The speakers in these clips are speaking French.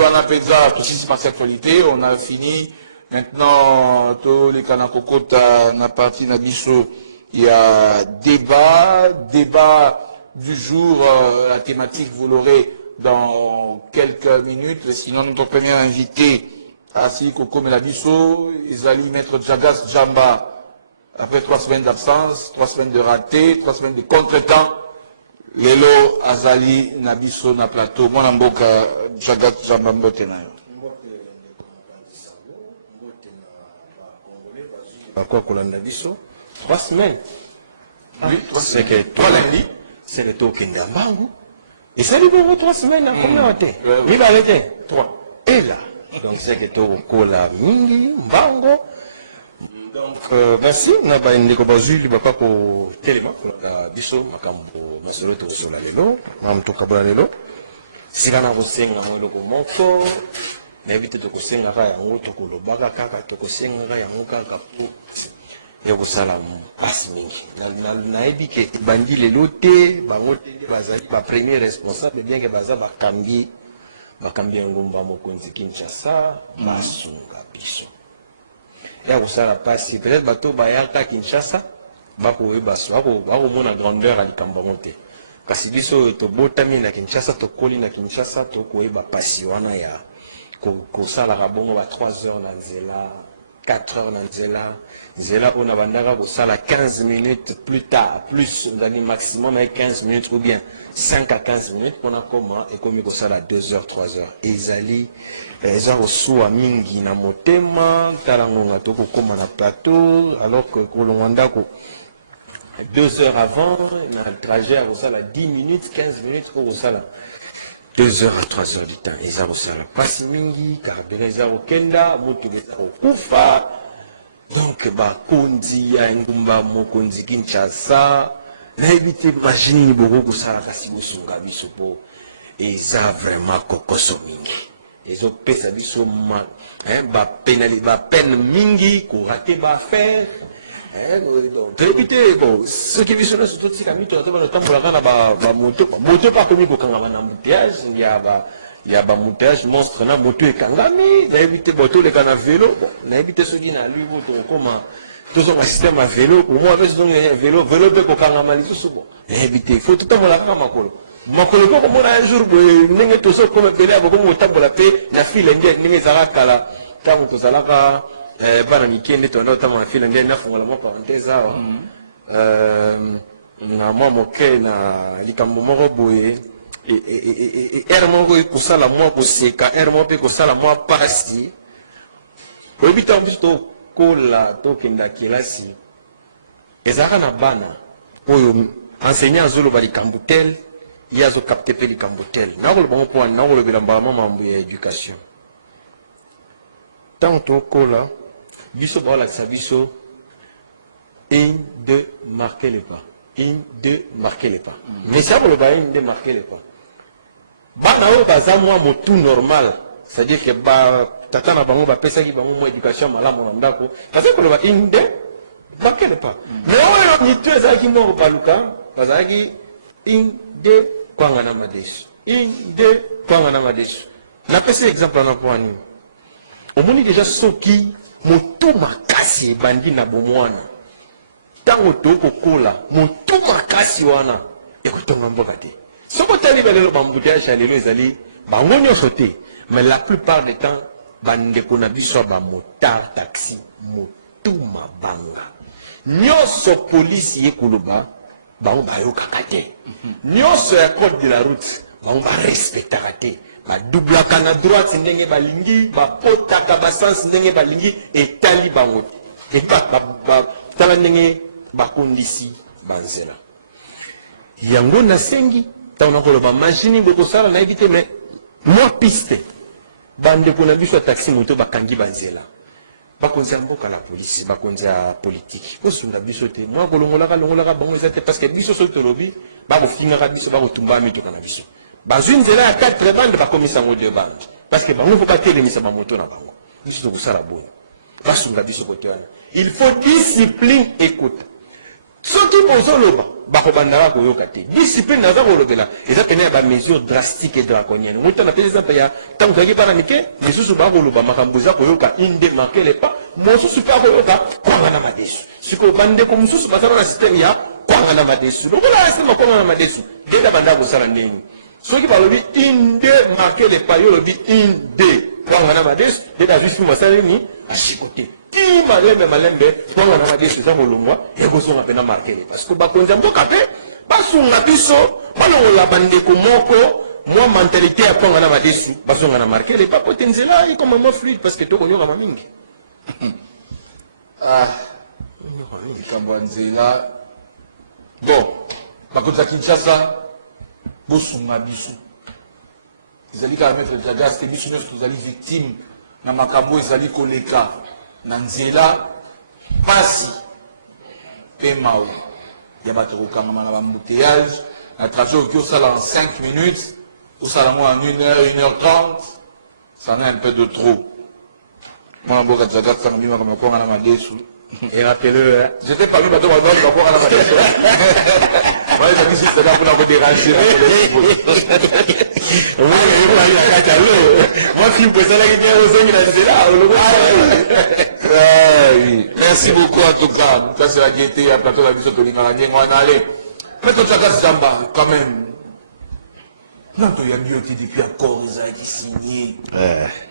on a déjà précisé par cette qualité, on a fini. Maintenant, tous les Kanakokota, na partie Nabiso, il y a débat du jour, la thématique, vous l'aurez dans quelques minutes. Sinon, notre premier invité, Assi Koko Melabiso, Isali Maître Jagas Djamba, après 3 semaines d'absence, 3 semaines de raté, 3 semaines de contretemps. Lelo Azali Nabiso na plateau, mon mboka Jagat Djamba Mbotena. À quoi qu'on a dit ça? 3 semaines. Oui, c'est que 3 lundis, c'est le taux qui est en et ça lui donne 3 semaines à combien on était? Il va arrêter 3. Et là, donc c'est que taux cola mingi, mbango. Donc, merci. On a pas une découverte, il va pas pour téléma. La biso, ma cambo, ma solo to sur la lelo, ma mto kabula lelo. Si là na vosenga mo loko moko. Na éviter de kosenga ka yango to kolobaka kaka to kosenga ka yango kaka po ya kosala mpasi mingi nayebi ke ebandi lelo te bango te bazali bapremier responsable bien ke baza bakambi engumba mokonzi Kinshasa basunga biso ya kosala mpasi peut-être bato bayaka Kinshasa bakoyeba so bakomona grandeur ya likambo yango te kasi biso tobotami na Kinshasa tokoli na Kinshasa tokoyeba mpasi wana ya kosalaka bongo ba 3 heures na nzela 4 heures na nzela on a bandaka kosala 15 minutes plus tard plus ndani maximum avec 15 minutes ou bien 5 à 15 minutes pona koma ekomi kosala 2 heures 3 heures ezali eza kosuwa mingi na motema tala ngonga to kokoma na plateau alors que kolongwa ndako 2 heures avant na trajet à kosala 10 minutes 15 minutes pour kosala 2 heures à 3 heures du temps. Ils ont aussi la passe mingi, carburant, ils ont kenda, moto de kufa. Donc, kondi ya ngumba mokonzi Kinshasa. Na éviter imaginer beaucoup que ça kasi musunga biso po. Et ça vraiment kokoso mingi. Ils ont payé ça biso ma, peine mingi, ko raté ba faire. Éviter bon, ce qui vient sur tout ce qui a mis tout le temps pour la moto pas commis pour quand on a embouteillage, il y a un embouteillage monstre na moto et kangami, éviter moto les canaux vélo, éviter ce qui n'a lui comment tout son système à vélo, pour moi avec un vélo peut kangama les tout bon. Éviter, faut tout le temps la makolo. Makolo comme on a un jour n'engé tout ça comme belé avec comme autant pour la paix, la fille n'engé zara kala, tant que ça là bana mikende tondo tama fila ndia nafungola mo parenthèse awa na mwa moke na likambo moko boye ere moko kosala mwa koseka ere moko pe kosala mwa pasi oyebita biso tokola tokenda kelasi ezalaka na bana oyo enseignant azoloba likambo tel ye azokapte mpe likambo tel nakoloba ngo mpo nakolobela mbala mambo ya éducation ntango tokola biso balakisa biso 1, 2, marquez les pas 1, 2, marquez les pas mais ça koloba 1, 2, marquez les pas bana oyo baza mwa motu normal c'est-à-dire que tata na bango bapesaki bango mwa éducation malamu na ndako baza koloba 1, 2, marquez les pas mais oyo mitu ezalaki moko baluka bazalaki 1, 2, kwanga na madesu 1, 2, kwanga na madesu napesi exemple na po anini omoni déjà soki motu makasi ebandi na bomwana ntango tokokola motu makasi wana ekotonga mboka te soki otali balelo bambuteyage ya lelo ezali bango nyonso te mais la plupart du temps bandeko na biso ya bamotard taxi motu mabanga nyonso polisi ye koloba bango bayokaka te nyonso ya code de la route bango barespectaka te badoublaka na droite ndenge balingi bapotaka basansi ndenge balingi etali bango tala ndenge bakondisi banzela yango nasengi ntango nakoloba mashini bokosala nayebi te mais mwa piste bandeko na biso ya taxi moto bakangi banzela bakonzi ya mboka na polisi bakonzi ya politiki kosunga biso te mwa kolongolaka bango eza te parce que biso soki tolobi bakofingaka biso bakotumba mituka na biso bazwi nzela ya 4 bande bakomisa yango 2 bande parce que bango foka telemisa bamoto na bango biso tokosala boye basunga biso kote wana il faut discipline écoute Ce qui bozoloba, bakobandara koyoka te. Discipline naza kolobela, eza pene ya ba mesure drastique et draconienne. Mutu na pesa pa ya tangu kaki bana mike, misusu bakoloba makambo za koyoka inde marquer les pas, mosusu pa koyoka kwanga na madesu. Siko bande ko mususu basala na système ya kwanga na madesu. Lokola asema kwanga na madesu, deda banda ko sala ndeni. Soki balobi inde marquer les pas yo lobi inde kwanga na madesu, deda juste masala ni ashikote. Malembe, kwanga na madesu za molongwa, ekozonga pena marquer parce que bakonza mboka pe basunga biso balongola bandeko moko mwa mentalité ya kwanga na madesu bazonga na marquer les pas pote nzela ikoma mwa fluide parce que tokonyoka mamingi. Likambo ya nzela bon bakonza Kinshasa bosunga biso ezali kaka maître Jagas te biso nyonso tozali victime na makambo ezali koleka na nzela pasi pe mawe ya bato kokangama na bambouteillage na trajet oki osala en 5 minutes osala ngo en 1h30 ça en est un peu de trop mwana mboka Jagas tanga bima kama konga na madesu Et rappelez-le, j'étais parmi bato bazali bakonga na madesu moi j'ai dit c'était là pour la déranger merci beaucoup en tout cas. Ça c'est la diété à plateau la vision de l'Imaranier. On va aller. Mais tout ça, quand même. Non, il y a mieux qui dit qu'il y a encore qui signé.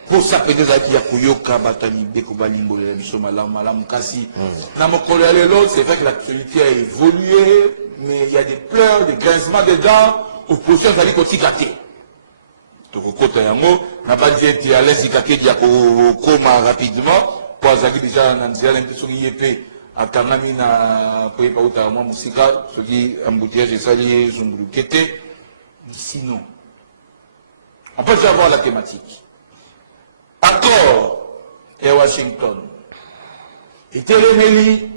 Pour ça, peut-être qu'il y a Koyoka, Batali, Bekobalimbo, les Michel Malam, Malam, Kassi. L'autre, c'est vrai que l'actualité a évolué, mais il y a des pleurs, des grincements des dents. Opposition, ça dit qu'on s'y gâté. Tokokota yango na badi ete à l'aise ikake dia koma rapidement pour azaki déjà na nzela l'impression yepe akangami na poyepa uta mwa musika soki embouteillage esali zungulukete sinon on peut déjà voir la thématique accord et Washington et Téléméli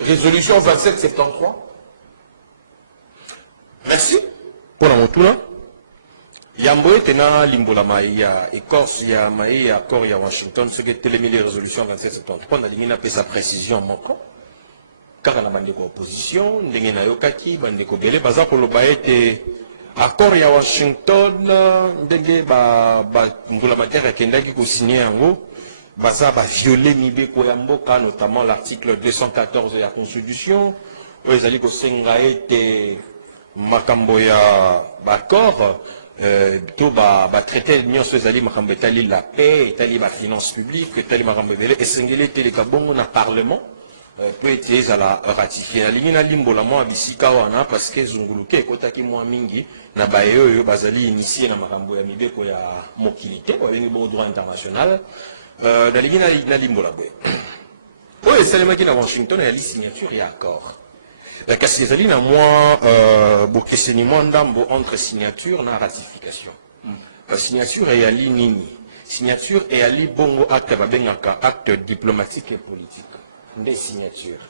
résolution 2773 merci pour la montuna. Yambo tena limbola maïa écorce ya maïa accord ya Washington ce qui est les résolution 2770. Quand on a limina sa précision moko car na bandeko opposition ndenge na yokaki bandeko belé baza koloba ete accord ya Washington ndenge ba mbola matera kendaki ko signer yango baza ba violer mibeko ya mboka notamment l'article 214 de la Constitution où ils allaient ko senga ete makambo ya accord tout traiter l'union sociale makambo etali la paix etali ba finance publique etali makambo belé esengeli eteli kabongo na parlement peut être à la ratifier la ligne na limbola mo bisika wana parce que zunguluke kotaki mo mingi na bayo yo bazali initié na makambo ya mibeko ya mokilité ou bien le droit international na ligne na limbola be o esalemaki na Washington ya li signature ya accord. La casse des alines à moi, entre signature et ratification. La signature est à l'ININI. Signature est à l'IBONGO acte diplomatique et politique. Des signatures.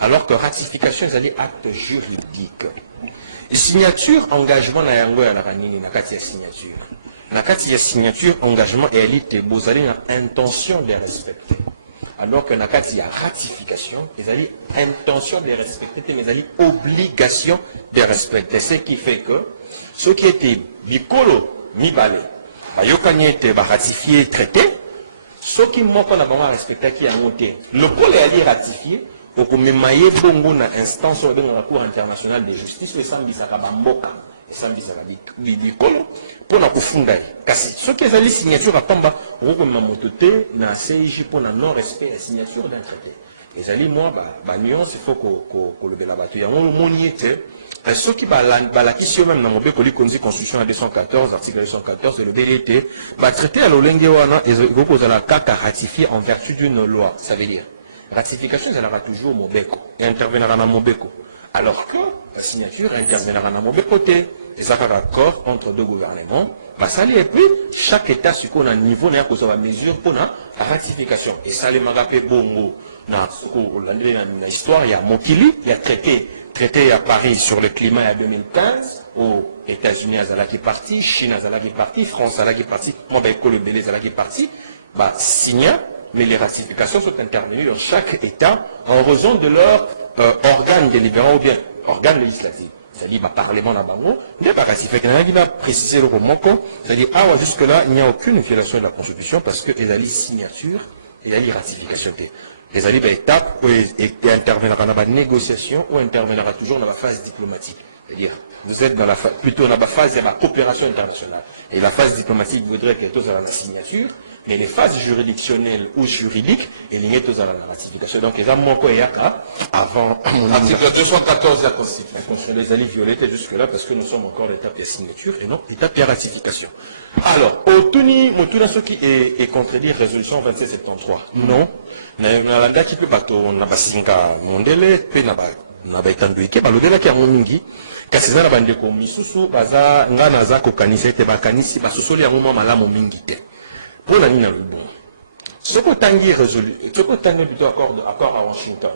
Alors que ratification est à l'acte juridique. Et signature, engagement na yango ya la ranini, na kati ya signature. Na kati ya signature, engagement est à l'IT, vous avez une intention de respecter. Alors que dans le cas de ratification, ils ont intention de respecter, mais ils ont obligation de respecter. Ce qui fait que ceux qui étaient bicolo, mibale, ils ont ratifié, traité, ceux qui m'ont respecté, qui ont monté, le pôle est ratifié, pour que me maille bongo na instance de la Cour internationale de justice, le samedi sakabamboka. Pour la profondeur. Kasi ce qui est la signature à Tamba, on va monter na CIJ pour la non-respect de la signature d'un traité. Et ça dit moi, nuance, il faut qu'on le débatte. Il y a un moniette. Ce qui la question même dans mon béco, la Constitution à 214, article 214, le BLT, traité à l'Olengewana et il faut la CAC à ratifier en vertu d'une loi. Ça veut dire, ratification, ça aura toujours mon béco. Et interviendra dans mon béco. Alors que la signature interviendra dans mon côté. Et ça fait accord entre deux gouvernements. Et puis, chaque État sur un niveau n'a pas de mesure pour la ratification. Et ça, les magapé bongo, dans l'histoire, il y a Mokili, il y a traité à Paris sur le climat en 2015, aux États-Unis, Azalaki parti, Chine, Azalaki parti, France, Azalaki parti, moi, le Bélé, Azalaki parti, signé, mais les ratifications sont intervenues dans chaque État en raison de leur organe délibérant ou bien organe législatif. C'est-à-dire, Parlement na bango, n'est pas ratifié. Il va préciser le mot. C'est-à-dire, jusque-là, il n'y a aucune violation de la Constitution parce que les signature et la ratification. Les alliés étape où il interviendra dans la négociation ou interviendra toujours dans la phase diplomatique. C'est-à-dire, vous êtes plutôt dans la phase de la coopération internationale. Et la phase diplomatique voudrait que tous à la signature, mais les phases juridictionnelles ou juridiques, il y a tous à la ratification. Donc, il y a mon avant. Article 214 de la Constitution. Les alliés violetés jusque-là parce que nous sommes encore à l'étape de signature et non l'étape de ratification. Alors, au Tuni, ce qui est contredit résolution 2773. Non. Na qui peut pas na basinga mondele pe na baitandwike balodela ki amongi kasi na bandeko misusu baza ngana za kokanisa te bakanisi basusoli yango malamu mingi te pona nini na bon ce que tangi résolu ce que tangi plutôt accord à Washington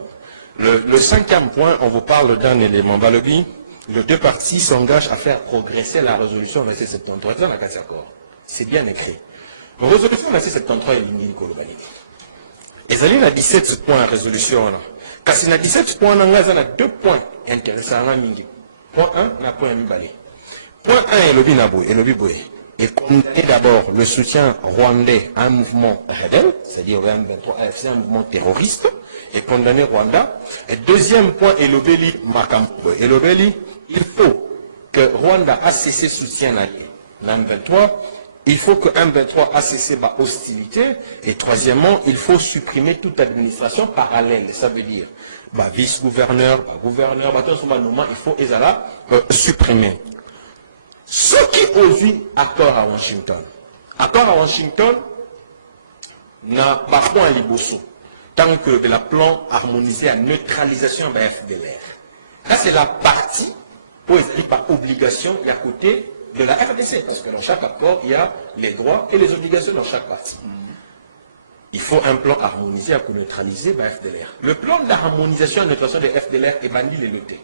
le cinquième point on vous parle d'un élément balobi les deux parties s'engagent à faire progresser la résolution 2773 dans la case accord c'est bien écrit résolution 2773 est ligne globale. Et ça a 17 points à résolution. Quand il y a 17 points, il y a 2 points intéressants. Point 1, il y a point Mbali. Point 1 est le Binaboué et le Biboué. Et condamner d'abord le soutien rwandais à un mouvement rebelle, c'est-à-dire c'est un mouvement terroriste, et condamner Rwanda. Et deuxième point est le Beli Makampo. Et le Beli, il faut que Rwanda a cessé soutien à l'M23. Il faut que M23 a cessé ma hostilité. Et troisièmement, il faut supprimer toute administration parallèle. Ça veut dire vice-gouverneur, gouverneur, il faut supprimer. Ce qui produit accord à Washington. Accord à Washington n'a pas point à Liboso. Tant que le plan harmonisé à neutralisation de la FDLR. Là, c'est la partie où il n'y a pas obligation et à côté de la RDC, parce que dans chaque accord, il y a les droits et les obligations dans chaque partie. Il faut un plan harmonisé à neutraliser la FDLR. Le plan d'harmonisation et de neutralisation des FDLR est banni les lotés.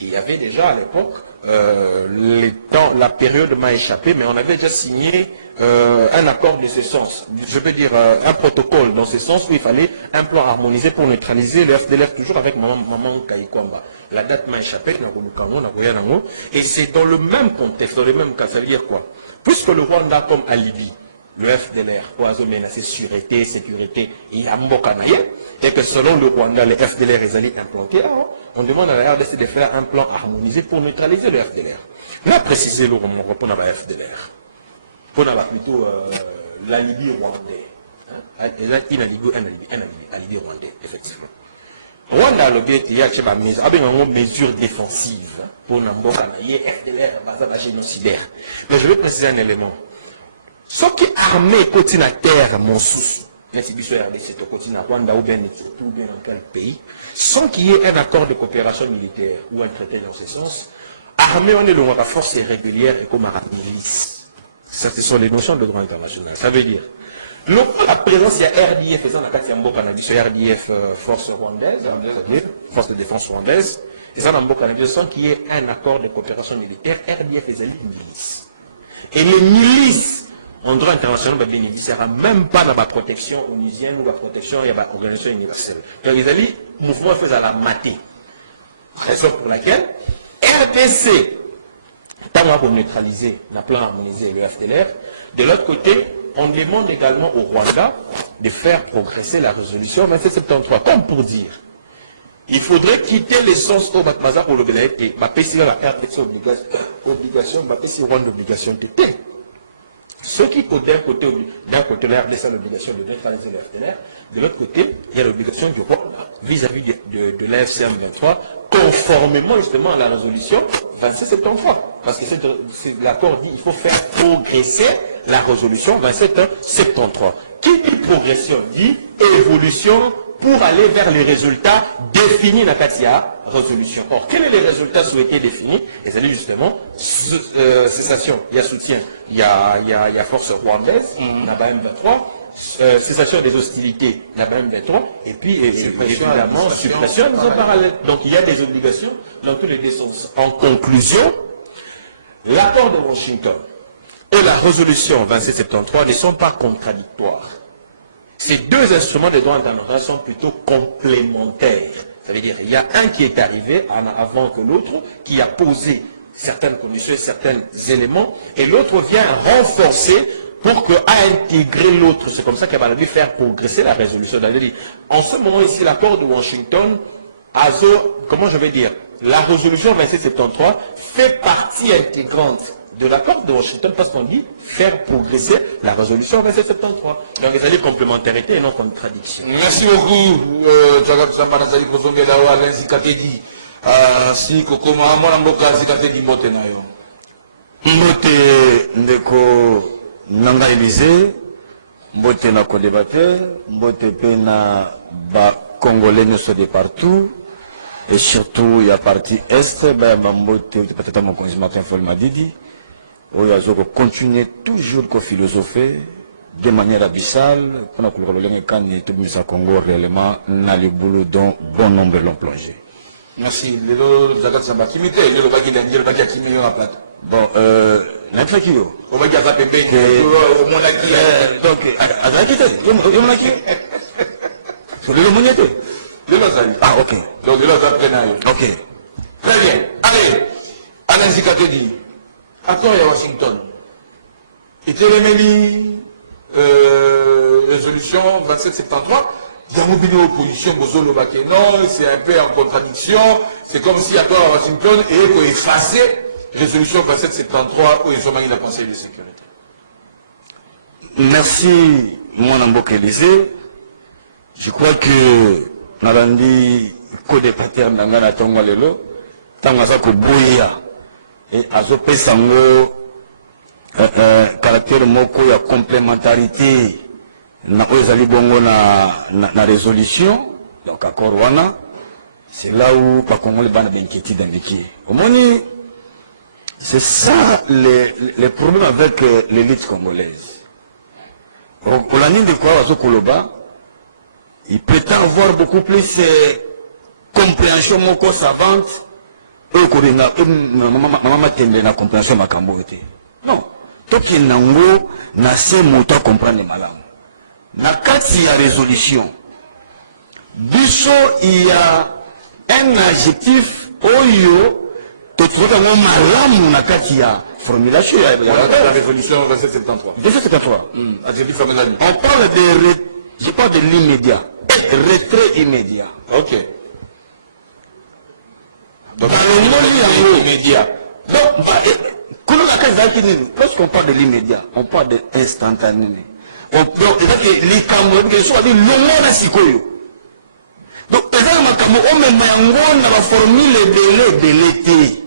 Il y avait déjà à l'époque, la période m'a échappé, mais on avait déjà signé un accord de ce sens. Je veux dire un protocole dans ce sens où il fallait un plan harmonisé pour neutraliser les FDLR, toujours avec Maman Kaïkwamba. La date m'a échappé, et c'est dans le même contexte, dans le même cas, ça veut dire quoi? Puisque le Rwanda comme alibi, le FDLR, oiseau menacé, sûreté, sécurité, il y a Mbokanaye, et que selon le Rwanda, les FDLR sont implantés, on demande à la RDC de faire un plan harmonisé pour neutraliser le FDLR. Là, préciser le Rwanda pour la FDLR. Pour plutôt l'alibi rwandais. Il a un alibi rwandais, effectivement. Rwanda a une mesure défensive pour Mbokanaye, FDLR, bazar génocidaire. Mais je vais préciser un élément. Ce qui est armé côté à terre, mon sous, l'institution RDC, côté à Rwanda ou bien dans quel pays, sans qu'il y ait un accord de coopération militaire ou un traité dans ce sens, armé, on est le la force régulière et comme la milice. Ce sont les notions de droit international. Ça veut dire, la présence, il y a RDF, faisant la carte Yambo-Canadi, c'est RDF, force rwandaise, force de défense rwandaise, et ça, Yambo-Canadi, sans qu'il y ait un accord de coopération militaire, RDF est une milice. Et les milices, en droit international, il ne sera même pas dans la protection onusienne ou la protection de l'organisation universelle. Donc, les alliés, le mouvement fait à la mater. Raison pour laquelle RDC, tant pour neutraliser, la plan harmonisé le FDLR, de l'autre côté, on demande également au Rwanda de faire progresser la résolution 2773, comme pour dire, il faudrait quitter l'essence au Batmaza pour le Bélaït et la RDC obligation, Rwanda obligation de thé. Ce qui, d'un côté, la RDC a l'obligation de neutraliser le FDLR, de l'autre côté, il y a l'obligation du Rwanda vis-à-vis de l'AFCM 23, conformément justement à la résolution 2773. Parce que l'accord dit qu'il faut faire progresser la résolution 2773. Qui dit progression dit évolution pour aller vers les résultats définis dans la résolution. Or, quels sont les résultats souhaités définis? Et c'est justement cessation, il y a soutien, il y a force rwandaise, il y a M23, cessation des hostilités, il y a M23, et puis évidemment suppression en parallèle. Donc il y a des obligations dans tous les deux sens. En conclusion, l'accord de Washington et la résolution 2773 ne sont pas contradictoires. Ces deux instruments de droit international sont plutôt complémentaires. Ça veut dire il y a un qui est arrivé avant que l'autre, qui a posé certaines conditions, certains éléments, et l'autre vient renforcer pour intégrer l'autre. C'est comme ça qu'elle va lui faire progresser la résolution d'Algérie. En ce moment ici, l'accord de Washington, comment je vais dire, la résolution 2773 fait partie intégrante de l'accord de Washington parce qu'on dit faire progresser la résolution 2773. Donc, il y a complémentarité et non contradiction. Merci beaucoup, Tchagab Sambana Sali Kozongela ou Alain Zikatedi. Si Kokoma, moi, Mboka Zikatedi Mbote na yo. Mbote ndeko nanga Élysée, Mbote na co-débatteur, Mbote pe na ba Congolais ne sont de partout. Et surtout, il y a partie Est, peut-être mon conseiller Martin Foll m'a dit, où il y a continuer toujours à philosopher de manière abyssale, pour que le quand il est au Congo réellement, dans le boulot dont bon nombre l'ont plongé. Merci. Le Zagat Samba, tu m'étais, le Bagi Daniel, le Bagi Akimi, on a plate. Bon, n'importe qui. On va dire ça, Pépé, mon acquis. Donc, à la quitté, mon acquis. Sur le monnaie. Ah, ok. Donc, de l'autre après, ok. Très bien. Allez, Alain Zikatedi, accord à Washington. Et Téléméli, résolution 2773, il y a une opposition, Bozolo non, c'est un peu en contradiction. C'est comme si accord à Washington et pour effacer résolution 2773 où ils ont mis la Conseil de sécurité. Merci, mon Amboka Élysée. Je crois que Nalandi code pattern d'Angana Tonga Lelo, Tangaza Koboya, et Azope Sango, caractère moko ya complémentarité, na Ozali Bongo na résolution, donc accord Wana, c'est là où pas Congo les bandes d'inquiétude d'indiquer. Au moins, c'est ça les problèmes avec l'élite congolaise. Au l'année de quoi, Azo Koloba, il prétend avoir beaucoup plus compréhension moko savante maman tende na compréhension makambo ete. Non, toki nango na se moto comprendre malamu. Na kati ya résolution, biso il y a un adjectif oyo to trouve ngo malamu na kati ya formulation ya la résolution 2773. 2773. Adjectif familial. On parle je parle de l'immédiat. Retrait immédiat. Ok. Donc, immédiat. Lorsqu'on parle de l'immédiat, on parle de l'instantané. Donc, les Camerounais, que soit dit l'homme donc, les gens on a formule de l'été.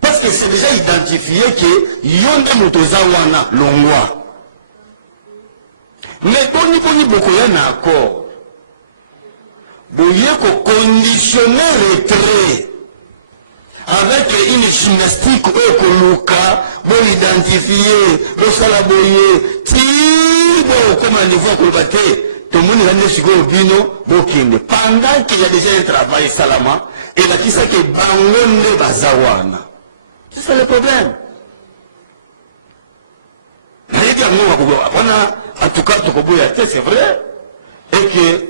Parce que c'est déjà identifié que Yonda Motozawana, l'ongwa. Mais Boni Bokoya n'a accord. Boye ko conditionner retrait avec une gymnastique okoluka, bon identifier, bon salaboye, tibo comme un niveau kolbate, tout le monde est sur le bino, bokinde. Pendant qu'il y a déjà un travail salama, et là qui sait que bangonne bazawana. C'est ça le problème. En tout cas, c'est vrai, et que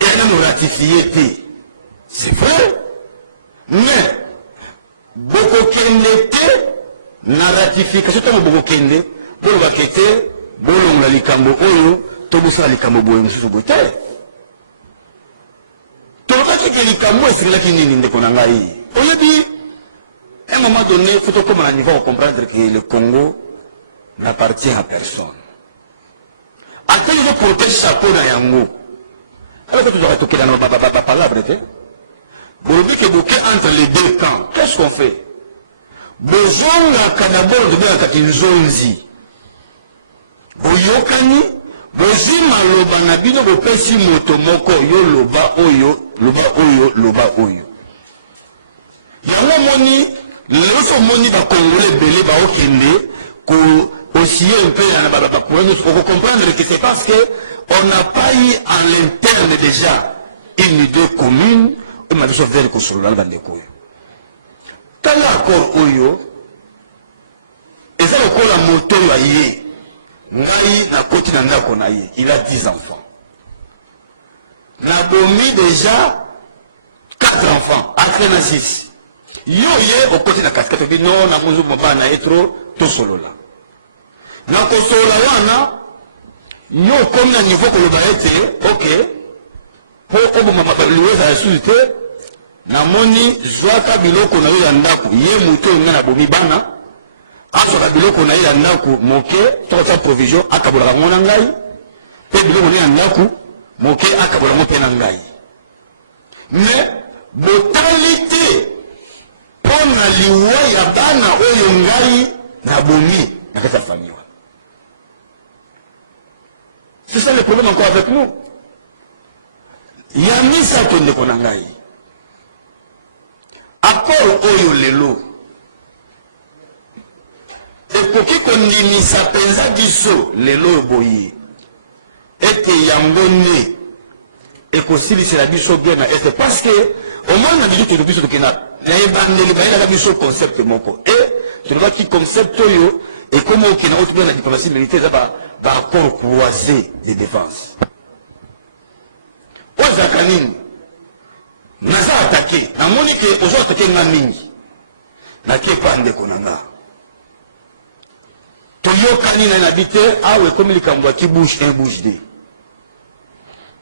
elle nous ratifié, c'est vrai, mais beaucoup kende na ratification de beaucoup kende, pour le baqueter, pour le likambo oyo, tout ça likambo boyo monsieur bote. Tout le cas que likambo est là qui n'est qu'on a eu. On a dit, à un moment donné, il faut comme un niveau comprendre que le Congo n'appartient à personne. À quel niveau protéger chapeau dans Yango? Alors que tu dois toquer dans nos palabres, vous dites que bouquet entre les deux camps, qu'est-ce qu'on fait? Besoin d'un d'abord de bien qu'à Zonzi. Boyokani, Bozima loba nabino bopesi motomoko yo loba oyo, loba oyo. Yango moni, l'autre moni va congolais belé ba okende, ko aussi un peu pour nous comprendre que c'est parce que on n'a pas eu à l'interne déjà une idée commune et m'a dit vers que sur le bandeko. Quand l'accord oyo et ça le col la moto yaye ngai na koti na ndako na ye, il a 10 enfants. nabomi déjà 4 enfants, après na 6. Yo ye au côté de la casquette, non, na bonjour mobile na etro, tout solo là. Na ko solo wana, yo comme na niveau que le baete, ok. Pour obo mama louer à la société, na moni zwaka biloko na yo ndako, ye muto ngana bomi bana. Aso biloko na yo ndako moke, tota provision akabola ngona ngai. Pe biloko na ndako moke akabola mo pe na ngai. Mais botalité pour na liwa ya bana oyo ngai na bomi na kata famille. C'est ça le problème encore avec nous. Yamisa konde kona ngai. Apport oyo lelo. Epoki kondimisa penza biso lelo boyi. Ete yambone ekosilisi la biso bien na ete parce que au moins na biso to biso to kena na ebandeli ba la biso concept moko et je vois qui concept yo et comment okina autre bien la diplomatie militaire ba rapport croisé de défense oza kanini naza attaqué namoni ke ozo attaqué nga mingi na ke pande konanga to yo kanina na bité awe comme likambo ki bouche un bouche deux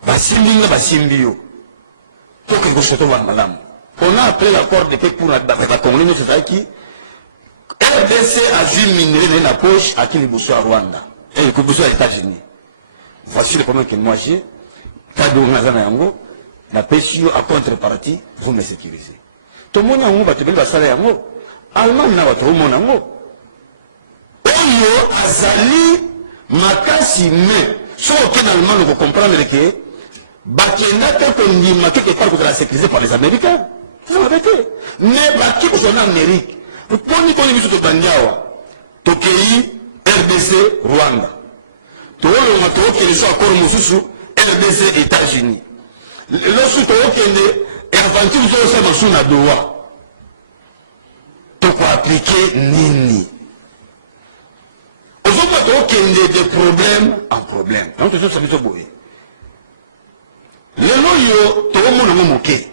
basimbi nga basimbi yo toke ngosoto bangalamu on a après l'accord de paix pour la Congolais nous c'est qui RDC a vu minerai dans la poche à qui à Rwanda et le Kubuso aux États-Unis. Voici le problème que moi j'ai. Kado ngazana yango na pêche à contrepartie pour me sécuriser. Tout le monde yango ba tebeli ba sala yango Allemagne na ba tout le monde yango. Oyo azali makasi me so que dans Allemagne vous comprendre que bakenda quelque ndima quelque part pour la sécuriser par les Américains. C'est la vérité. Mais baki pour son Amérique. Pour ni pour les bandiawa. Tokei RDC Rwanda. Tolo mato que les soit encore mususu RDC États-Unis. Lorsque to okende inventive zo sa masuna doa. To ko appliquer nini. Aujourd'hui to okende de problème en problème. Donc ça me boye. Le loyo to mona momoke.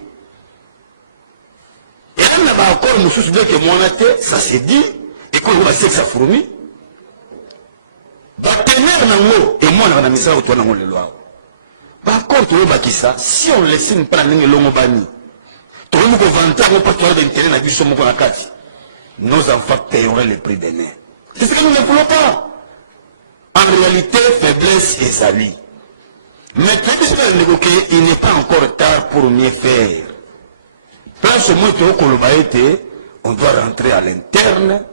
Et là, on a encore une chose que mon athée, ça s'est dit, et qu'on va que ça fourmi. Partenaire nango, et moi, on a mis ça autour de le loi. Par contre, si on laisse une planning longue bani, tout le monde va vendre pas toi d'intérêt dans du somme qu'on a cassé. Nos enfants payeraient le prix des nerfs. C'est ce que nous ne voulons pas. En réalité, faiblesse et salut. Mais quand je vais l'évoquer, il n'est pas encore tard pour mieux faire. Place au moins on doit rentrer à l'interne,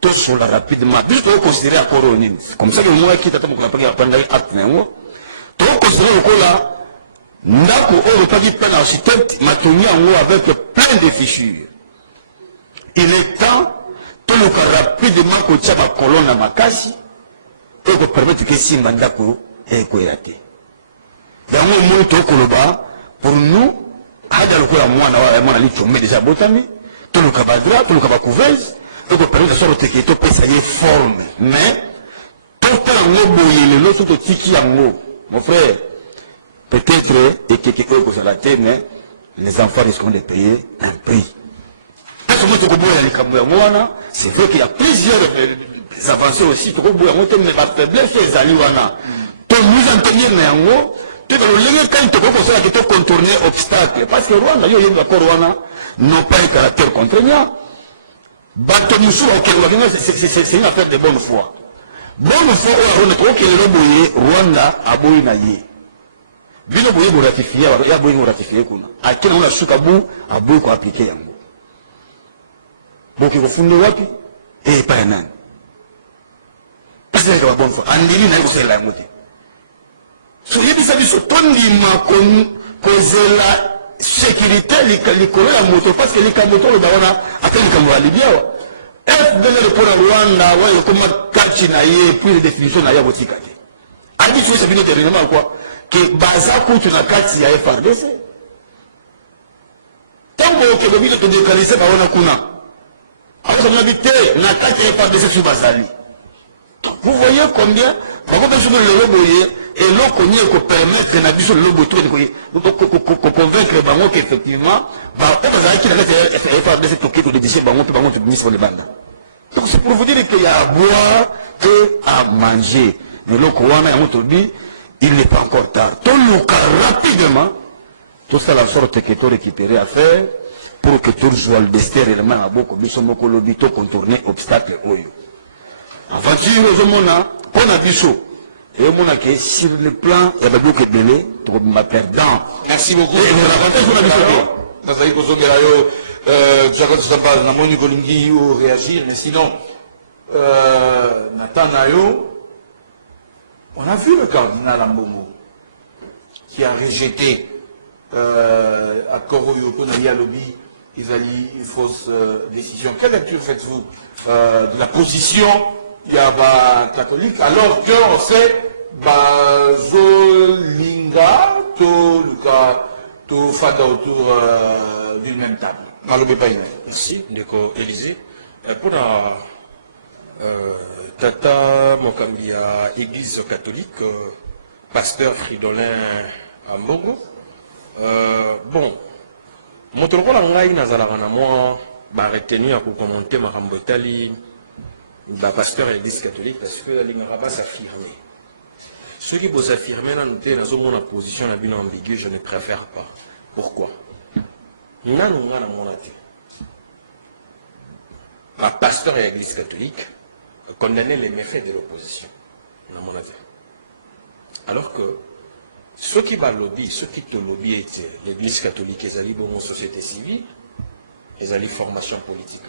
tout sur la rapidement. Juste pour considérer à Coronin. Comme ça que moi qui t'attends pour la première acte, tout considérer au là, Ndako on pas dit plein architecte, m'a tenu en haut avec plein de fichures. Il est temps, tout le cas rapidement que tu as ma colonne à ma casse, et que permettre que si Mandako est cohérente. Dans le moment où pour nous, hada lokola mwana lichombe déjà botami to le kabadra to le kabakouvez to ko permettre sur te to pesa ye forme mais tout le boye le loto to tiki yango mon frère peut-être et quelque chose que la terre mais les enfants risquent de payer un prix parce que to boye les kambo mwana c'est vrai qu'il y a plusieurs avancées aussi to boye monter mais la faiblesse des aliwana to nous en tenir mais yango quand tu as contourner obstacle, parce que Rwanda, il y a un accord Rwanda, n'ont pas un caractère contraignant. C'est une affaire de bonne foi. Bonne foi, Rwanda a beau naïe. Bino boye pour ratifier, il y a beau ratifier. À quel moment la soukabu a beau appliquer yango. Donc il faut fonder wapi et pas un an. C'est la bonne foi. Andili n'a pas la moitié. Soyez ça du sotondi ma cause la sécurité l'école la moto parce que les moto le bawana après les camerounais libya f de le pour Rwanda ouais comme quartier naie puis les définitions naie botika a dit c'est bien dernièrement quoi que baza coûte na quartier ya FRDC tant que le bilan de décaliser bawana kuna alors on habite na quartier FRDC sur Bazali vous voyez combien quand vous pensez le loboyer et l'on connaît qu'on permettre de n'abuser le lobo tout qu'on convaincre les banques qu'effectivement donc c'est pour vous dire qu'il y a à boire et à manger. Mais le Kouana, il n'est pas encore tard. Tout le cas rapidement, tout ça la sorte que tu récupéré à faire pour que tu sois le destin réellement à beaucoup de son lobito contourner obstacle oyo. Aventure aux hommes, pour la bichot. Et au monde qui sur le plan, il y a beaucoup de belé, tu vas perdre. Merci beaucoup. Réagir, mais sinon, Nathanayo, on a vu le cardinal Ambongo qui a rejeté à Koroyoto, Nayalobi, une fausse décision. Quelle lecture faites-vous de la position il y a catholique alors qu'on sait Zolinga, tout le cas, tout fada autour d'une même table. Merci, Ndeko Élysée. Pour la Tata Mokambia, Église catholique, pasteur Fridolin Ambongo. Bon, mon tour la ngai nazalaka na moi, retenir pour commenter ma rambotali, pasteur de l'Église catholique parce que la ligne rabat s'affirmer. Ceux qui vont s'affirmer là, nous avons la position la bien ambiguë, je ne préfère pas. Pourquoi? Un pasteur de l'Église catholique condamnait les méfaits de l'opposition. Alors que ceux qui va lobby, ceux qui te lobby l'Église catholique, ils allaient dans une société civile, ils allaient formation politique.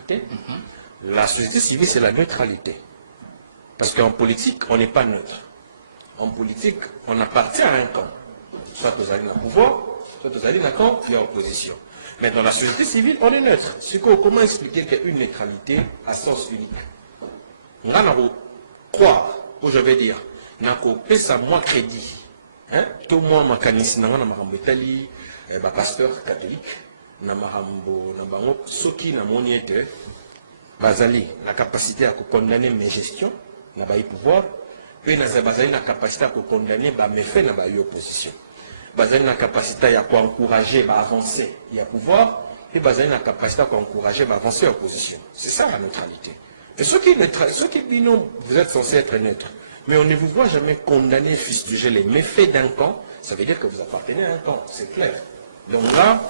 La société civile, c'est la neutralité. Parce qu'en politique, on n'est pas neutre. En politique, on appartient à un camp. Soit vous allez dans le pouvoir, soit vous allez dans le camp, puis l'opposition. Mais dans la société civile, on est neutre. Comment expliquer qu'il y a une neutralité à sens unique? On va croire, ou je vais dire, on a ça moi crédit. Tout moi, ma canisse, on a un pasteur catholique, on a un soki, on a la capacité à condamner mes gestions, on a un pouvoir, puis on a la capacité à condamner mes faits dans l'opposition. On a la capacité à encourager à avancer, il y a pouvoir, et on a la capacité à encourager à avancer en opposition. C'est ça la neutralité. Et ceux qui disent non, vous êtes censés être neutre, mais on ne vous voit jamais condamner, fustiger les méfaits d'un camp, ça veut dire que vous appartenez à un camp, c'est clair. Donc là,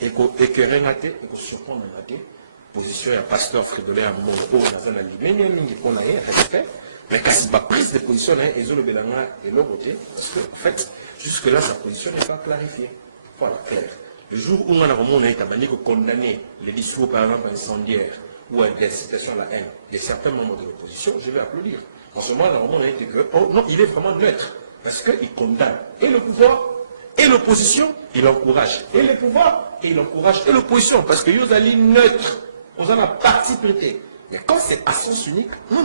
et que renaté, et que surprendre renaté, position à pasteur Fridolin à mon repos, dans la ligne, on a respect, mais quand c'est pas prise de position, ils ont le bélanga de l'autre côté, parce que, en fait, jusque-là, sa position n'est pas clarifiée. Voilà, clair. Le jour où on a condamné les discours, par exemple, incendiaires, ou des citations à la haine de certains membres de l'opposition, je vais applaudir. En ce moment, on a été que, oh non, il est vraiment neutre, parce qu'il condamne et le pouvoir, et l'opposition, il encourage. Et le pouvoir, et il encourage, et l'opposition, parce que vous allez neutre, vous en a participé. Mais quand c'est à sens unique, non.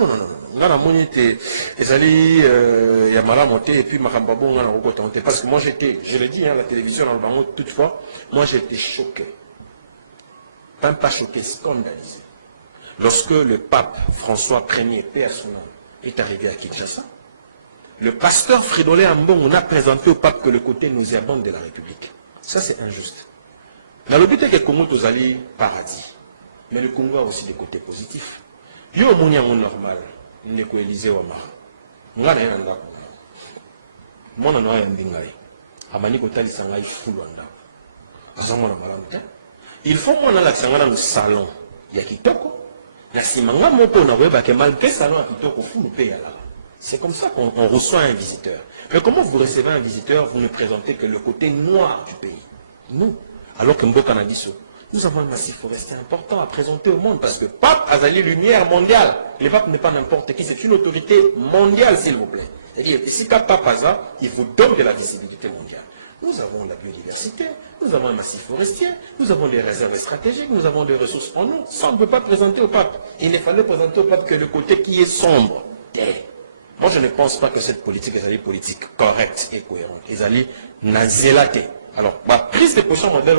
Là, la monnaie était, il y a mal à monter, et puis Marambabo, on a recompté. Parce que moi, j'étais, je l'ai dit, la télévision, dans le bango, toutefois, moi, j'étais choqué. Même pas choqué, scandalisé. Lorsque le pape François Ier, paix à son âme, est arrivé à Kinshasa, le pasteur Fridolin Ambongo a présenté au pape que le côté nauséabond de la République. Ça, c'est injuste. Dans le but est que le Congo est allé paradis. Mais le Congo a aussi des côtés positifs. Yo moni mon normal, ne ko Élysée wa ma. Ngana yana ndako. Mona no ya ndingai. Amani ko tali sangai fulwanda. Azamo na malamte. Il faut mona la sangana no salon ya kitoko. La simanga moko na weba ke malgré salon ya kitoko fulu pe ya là. C'est comme ça qu'on reçoit un visiteur. Mais comment vous recevez un visiteur, vous ne présentez que le côté noir du pays? Non. Alors que Mboka Nadiso, nous avons un massif forestier important à présenter au monde parce que pape a une lumière mondiale. Le pape n'est pas n'importe qui, c'est une autorité mondiale, s'il vous plaît. C'est-à-dire, si pape a ça, il vous donne de la visibilité mondiale. Nous avons la biodiversité, nous avons un massif forestier, nous avons des réserves stratégiques, nous avons des ressources en eau. Ça, on ne peut pas présenter au pape. Il ne fallait présenter au pape que le côté qui est sombre. Moi, je ne pense pas que cette politique est une politique correcte et cohérente. Ils allaient nazélater. Alors, prise de position modèle,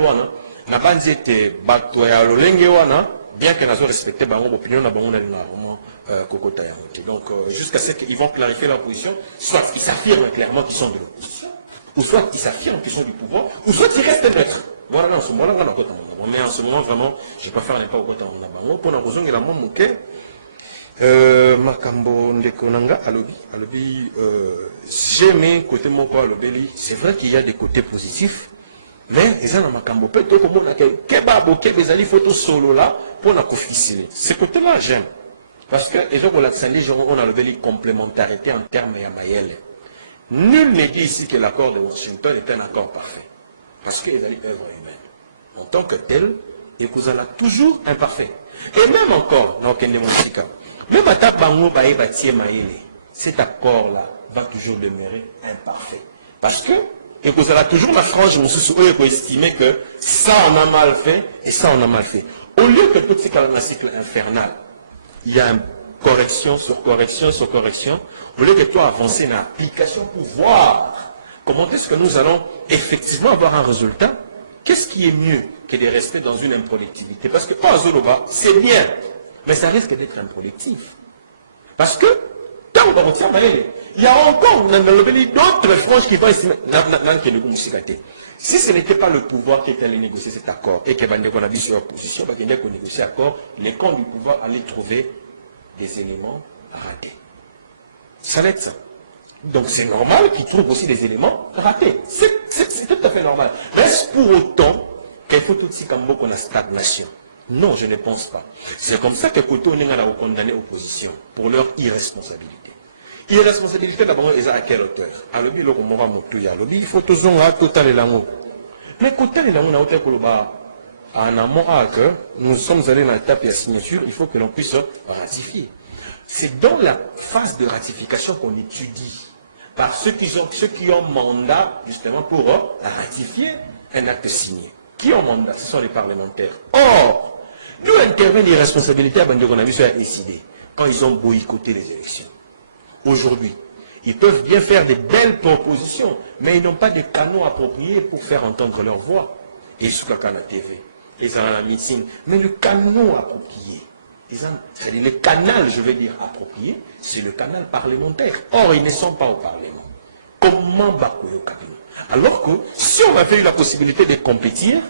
n'a pas dit que Batoya Lolenge wana, bien que nous respecté l'opinion de vraiment Kokota. Donc, jusqu'à ce qu'ils vont clarifier leur position, soit ils s'affirment clairement qu'ils sont de l'opposition, ou soit ils s'affirment qu'ils sont du pouvoir, ou soit ils restent neutres. Voilà, en ce moment-là, mais en ce moment, vraiment, je ne vais pas faire n'importe quoi. Pour la raison de la monde, Makambo Ndekonanga, alobi, j'aime côté mon alobi, c'est vrai qu'il y a des côtés positifs, mais ils ont un Makambo, peut-être comme on a kebab, kebezali photo solo là, pour la officier. Ce côté-là, j'aime. Parce que les gens on a levé complémentarité en termes de Mayel. Nul ne dit ici que l'accord de Washington est un accord parfait. Parce qu'il y a une œuvre humaine. En tant que tel, et vous en a toujours imparfait. Et même encore, dans même à Tabango, cet accord-là va toujours demeurer imparfait. Parce que, et vous avez toujours la frange, vous pouvez estimer que ça on a mal fait et ça on a mal fait. Au lieu que tout ce qu'il y a un cycle infernal, il y a une correction sur correction sur correction, au lieu que toi avancer dans l'application pour voir comment est-ce que nous allons effectivement avoir un résultat, qu'est-ce qui est mieux que de rester dans une improductivité? Parce que pas Zoloba, c'est bien, mais ça risque d'être improductif. Parce que, tant qu'on retient, il y a encore d'autres franges qui vont estimer. Si ce n'était pas le pouvoir qui était allé négocier cet accord et qu'on a vu sur leur position, qu'on négocier l'accord, les camps du pouvoir allaient trouver des éléments ratés. Ça va être ça. Donc c'est normal qu'ils trouvent aussi des éléments ratés. C'est tout à fait normal. Reste pour autant qu'il faut tout de suite qu'on a stagnation. Non, je ne pense pas. C'est comme ça que Koto a condamné l'opposition pour leur irresponsabilité. Irresponsabilité d'abord, ils ont à quelle hauteur? À l'objet, il faut toujours total et l'amour. Mais total et l'amour, on a hauteur pour le bas. En amont, que nous sommes allés dans l'étape de la signature, il faut que l'on puisse ratifier. C'est dans la phase de ratification qu'on étudie par ceux qui ont mandat justement pour ratifier un acte signé. Qui ont mandat? Ce sont les parlementaires. Or, d'où intervient l'irresponsabilité à Bande qu'on a vu sur décidé quand ils ont boycotté les élections. Aujourd'hui, ils peuvent bien faire des belles propositions, mais ils n'ont pas de canaux appropriés pour faire entendre leur voix. Et sur la TV, ils ont un meeting, mais le canal approprié, c'est-à-dire le canal, je veux dire, approprié, c'est le canal parlementaire. Or, ils ne sont pas au Parlement. Comment Bakoyo Kabino? Alors que si on avait eu la possibilité de compétir,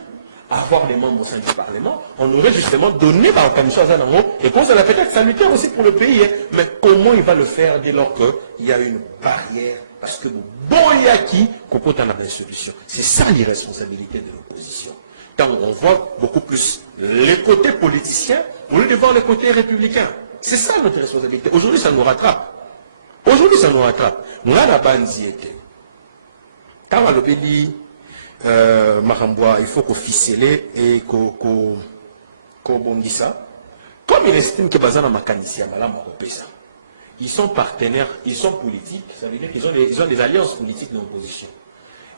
avoir des membres au sein du Parlement, on aurait justement donné par la commission à Zanango, et qu'on ça peut-être salutaire aussi pour le pays. Mais comment il va le faire dès lors qu'il y a une barrière? Parce que bon yaki, qu'on a une solution. C'est ça l'irresponsabilité de l'opposition. Quand on voit beaucoup plus les côtés politiciens au lieu de voir les côtés républicains. C'est ça notre responsabilité. Aujourd'hui, ça nous rattrape. Aujourd'hui, ça nous rattrape. Nous, la bande y était. Quand on a dit, Maramboa, il faut qu'on ficeler et qu'on bondisse ça. Comme il estime que Bazana Makanisi, ils sont partenaires, ils sont politiques, ça veut dire qu'ils ont des alliances politiques de l'opposition.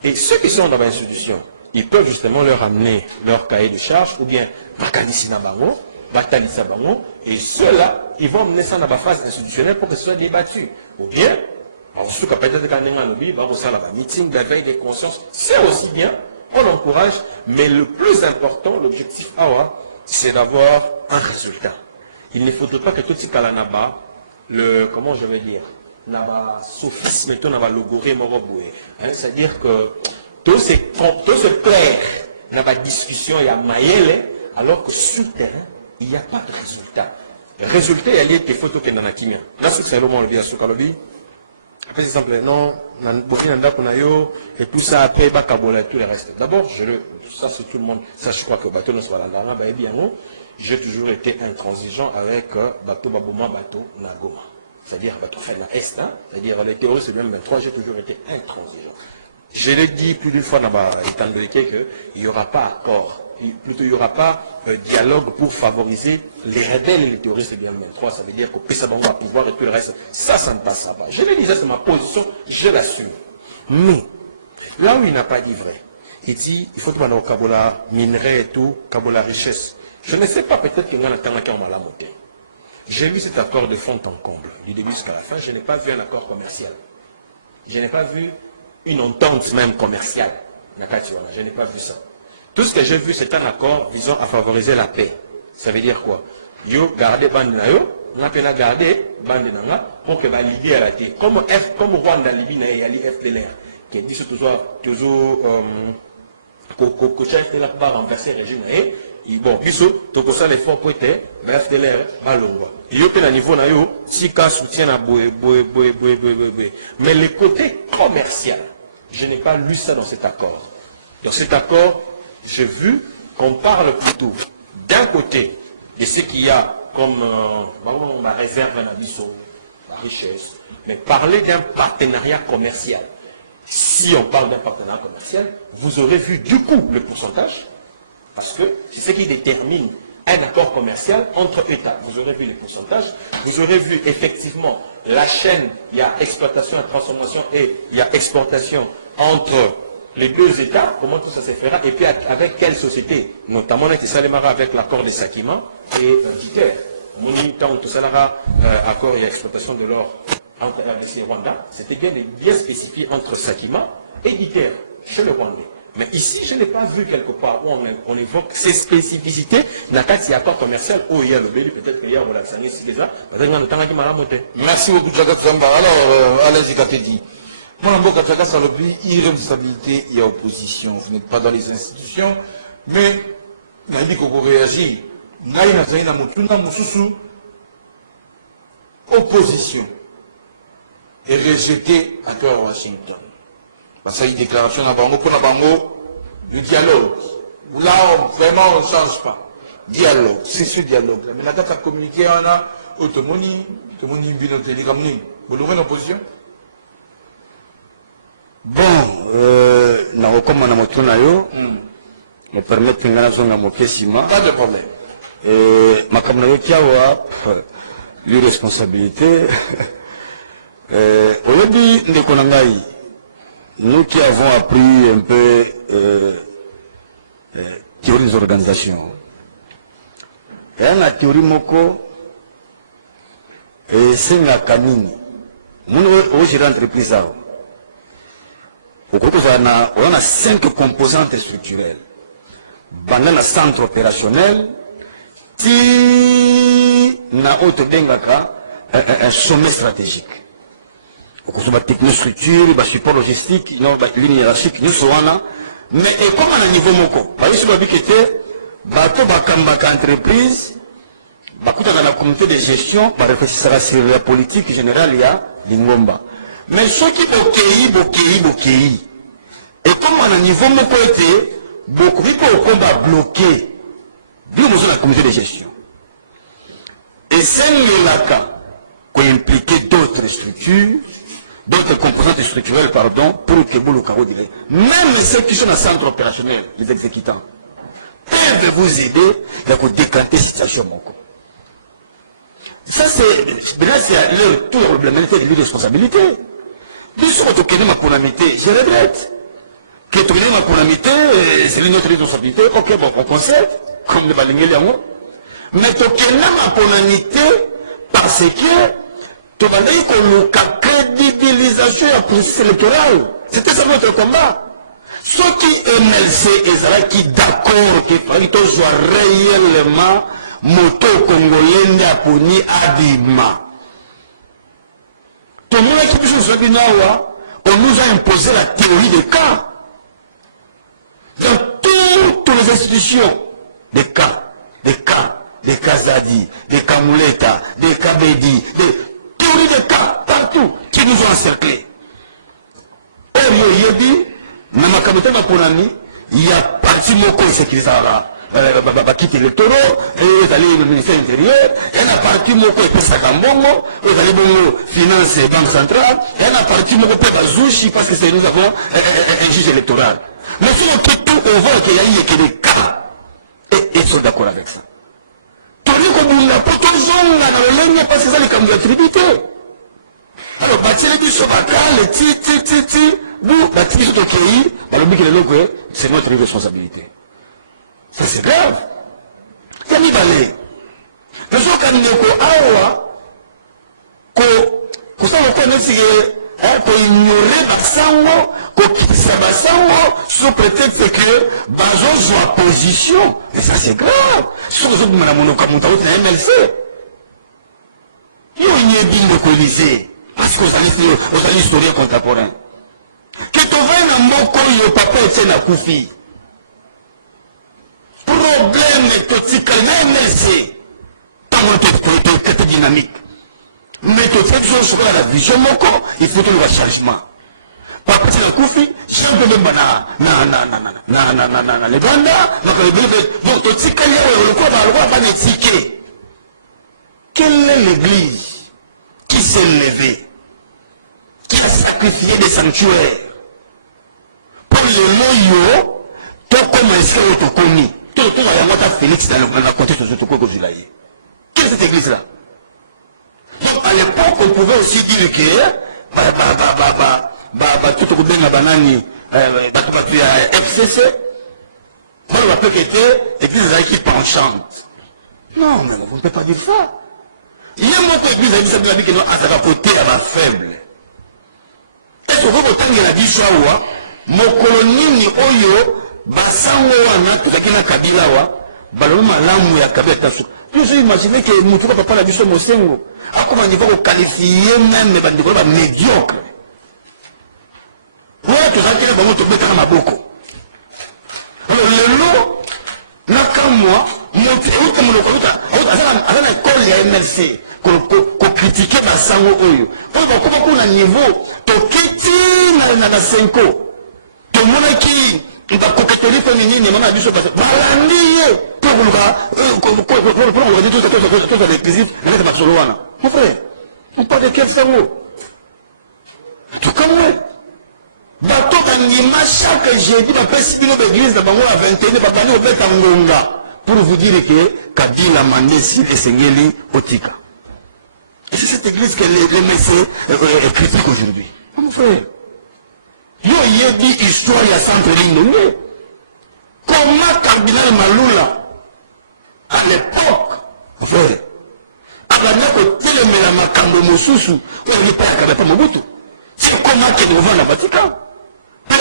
Et ceux qui sont dans l'institution, ils peuvent justement leur amener leur cahier de charge, ou bien Makanisi Nabango, Batalisa Bango, et ceux-là, ils vont mener ça dans la phase institutionnelle pour que ce soit débattu. Ou bien, ensuite, peut-être qu'on a un lobby, on va un meeting d'éveil des consciences, c'est aussi bien, on encourage, mais le plus important, l'objectif, c'est d'avoir un résultat. Il ne faudrait pas que tout ce qu'il y a là-bas, comment je vais dire, là-bas, sophisme, là-bas, logoré, moroboué. C'est-à-dire que tout se clair, là-bas, discussion, il y a maïele, alors que sur le terrain, il n'y a pas de résultat. Le résultat, il y a lié des photos qui sont dans la Kenya. Là, c'est le moment, le vieux Kalobi. Par exemple, non, et tout ça, après, Bakabola et tout le reste. D'abord, ça c'est tout le monde, ça je crois que bateau ne soit là, j'ai toujours été intransigeant avec bateau Babouma, bateau Nagoma. C'est-à-dire bateau Fena Est, c'est-à-dire les théories c'est même 23, j'ai toujours été intransigeant. Je l'ai dit plus d'une fois dans ma qu'il n'y aura pas accord. Plutôt, il n'y aura pas dialogue pour favoriser les rebelles et les terroristes bien 23. Ça veut dire que Pessabango va pouvoir et tout le reste. Ça ne passera pas. Je l'ai dit, c'est ma position, je l'assume. Mais, là où il n'a pas dit vrai, il dit, il faut que au Kabola minerai et tout, Kabola richesse. Je ne sais pas, peut-être qu'il y a un temps qui m'a la montée. J'ai lu cet accord de fond en comble, du début jusqu'à la fin. Je n'ai pas vu un accord commercial. Je n'ai pas vu une entente même commerciale. Je n'ai pas vu ça. Tout ce que j'ai vu, c'est un accord visant à favoriser la paix. Ça veut dire quoi? Yo garder bande na yo, on a garder bande nanga pour que la Libye a raté. Comme Rwanda Libye na yali FDLR qui dit toujours que FDLR va remplacer le régime bon, tout ça l'effort pour être FDLR balongwa. Yo pe na niveau na yo, si ka soutien à mais le côté commercial, je n'ai pas lu ça dans cet accord. Dans cet accord, j'ai vu qu'on parle plutôt d'un côté de ce qu'il y a comme la réserve à la richesse, mais parler d'un partenariat commercial. Si on parle d'un partenariat commercial, vous aurez vu du coup le pourcentage, parce que c'est ce qui détermine un accord commercial entre États. Vous aurez vu les pourcentages, vous aurez vu effectivement la chaîne, il y a exploitation et transformation et il y a exportation entre les deux États, comment tout ça se fera, et puis avec quelle société, notamment on a été salémara avec l'accord de Sakima et DITER. Mon temps tout ça accord et exploitation de l'or entre RDC et Rwanda, c'était bien spécifié entre Sakima et DITER, chez le Rwandais. Mais ici, je n'ai pas vu quelque part où on évoque ces spécificités dans le accord commercial où il y a le Béli, peut-être qu'il y a un relaxant ici déjà. Merci beaucoup, Djaka Kamba. Alors, Alain Zikatedi. Mon amour, Djaka Salobi, irresponsabilité, il y a opposition. Vous n'êtes pas dans les institutions, mais il a dit qu'on peut réagir. Naïna Zaina Moutuna Moussoussou, opposition, et rejeté à cœur Washington. Parce qu'il y a une déclaration à Bango pour la Bango, le dialogue. Là, vraiment, on ne change pas. Dialogue, c'est ce dialogue. Mais la date à communiquer, on a automoni, vous l'aurez en opposition? Bon, na recommande à me permettre de me pas de problème. Ma camarade qui a l'irresponsabilité. Aujourd'hui, nous qui avons appris un peu théorie des organisations, et la théorie moko, c'est la camine. Nous avons géré l'entreprise. On a 5 composantes structurelles. Dans le centre opérationnel, qui n'a autre un sommet stratégique. On a une technostructure, un support logistique, une ligne hiérarchique, mais comme à un niveau moko, par exemple, on a dit que entreprise, dans la communauté de gestion, réfléchira sur la politique générale, il y a l'ingomba. Mais ceux qui bokéi, et comme à un niveau moko était, beaucoup de combat bloqué, bien dans la communauté de gestion. Et c'est le cas qui impliquait d'autres structures, d'autres composantes structurelles, pardon, pour que vous le carreau dirait. Même ceux qui sont dans le centre opérationnel, les exécutants, peuvent vous aider à vous décanter cette situation. Ça, c'est leur tour de l'irresponsabilité. Bien sûr, je regrette. Que tu ma calamité, c'est notre responsabilité. Ok, bon, on concède, comme le balingé l'amour. Mais tu ma calamité parce que tu vas dire qu'on a crédibilisation et processus électoral. C'était ça notre combat. Ceux qui MLC et Zara qui d'accord que Farito soit réellement moto congolais n'aponi Adima. Tout le monde qui peut se dire, on nous a imposé la théorie des cas. Dans toutes les institutions, des cas Zadi, des cas Mouleta, des cas Bedi, des théories de cas partout qui nous ont encerclés. Il y a parti moko sécurisara, quitter l'électorat, et d'aller au ministère intérieur, il y a parti moko et Pesakambongo, et d'aller au finance et banque centrale, il y a parti moko et Bazouchi parce que nous avons un juge électoral. Mais si on quitte tout, on voit qu'il y a que des cas. Et ils sont d'accord avec ça. Tandis qu'on n'a pas tout le monde dans le ligne parce que ça les camps d'attribité. Alors, les du Sobaka, les ti, nous, la tri de Kéhi, dans le but que c'est notre responsabilité. Ça c'est grave. Il y a mis balai. Le jour qu'on est qu'on s'en va connaître, qu'on ignorer Baksango, kokitisa basango sous prétexte que bazozwa position. Et ça c'est grave. Soki ozobima na monoko ya moto auti na MLC yo yebi ndeko Élysée parce que ozali historien contemporain ke tovai na mboka oyo papa Etienne akufi problème totikali na MLC ntango tokete dynamique mais totie biso sokola na vision moko il faut toluka changement papa Etienne akufi champe memba na Leganda donc totikali awa lokola bana etike. Quelle est l'église qui s'est levée, qui a sacrifié des sanctuaires pour le loyo, tout comme est-ce que tu connais, tout à Félix dans le contexte de ce que vous avez. Quelle est cette église-là? Donc à l'époque, on pouvait aussi dire que tout le monde a banani, FCC, on va peut que c'était l'église qui penchante. Non, mais vous ne pouvez pas dire ça. Il y a mon église a dit ça que nous avons côté à ma faible. Est-ce que vous avez la Bishawa, mon colonie Oyo, Bassango Wana, tout à la Kabilawa, Baloma Lamu ya Kabeta. Toujours imaginer que mon frère papa la Bishawa Mosengo, à comment il va qualifier même les bandits médiocres. Voilà que j'ai dit que vous avez ma boko. Alors le lot, n'a qu'à moi, mon frère, à la école ya MLC. Qu'on critiquait la sango oyo. Comment on a niveau, to kiti na senko. To mona ki, il va coqueter comme une ligne, mon avis sur parce que balandier pour le dire tout ça des plaisirs, on est pas soloana. Mon frère, on parle de quel sango? Tout comme moi. Bateau d'anima chaque jeudi, ma pèse de l'église de Bango à 21, papa nous fait un ngonga pour vous dire que Kabila Mandesi et Sengeli Otika. Et c'est cette église que les messieurs critiquent aujourd'hui. Mon frère, il y a dit histoire, il y a centre ligne. Comment Cardinal Malula, à l'époque, mon frère, avant de télémer la Makambo Mosusu, on n'est pas à la Mobutu. C'est comment qu'il revend la Vatican. Mon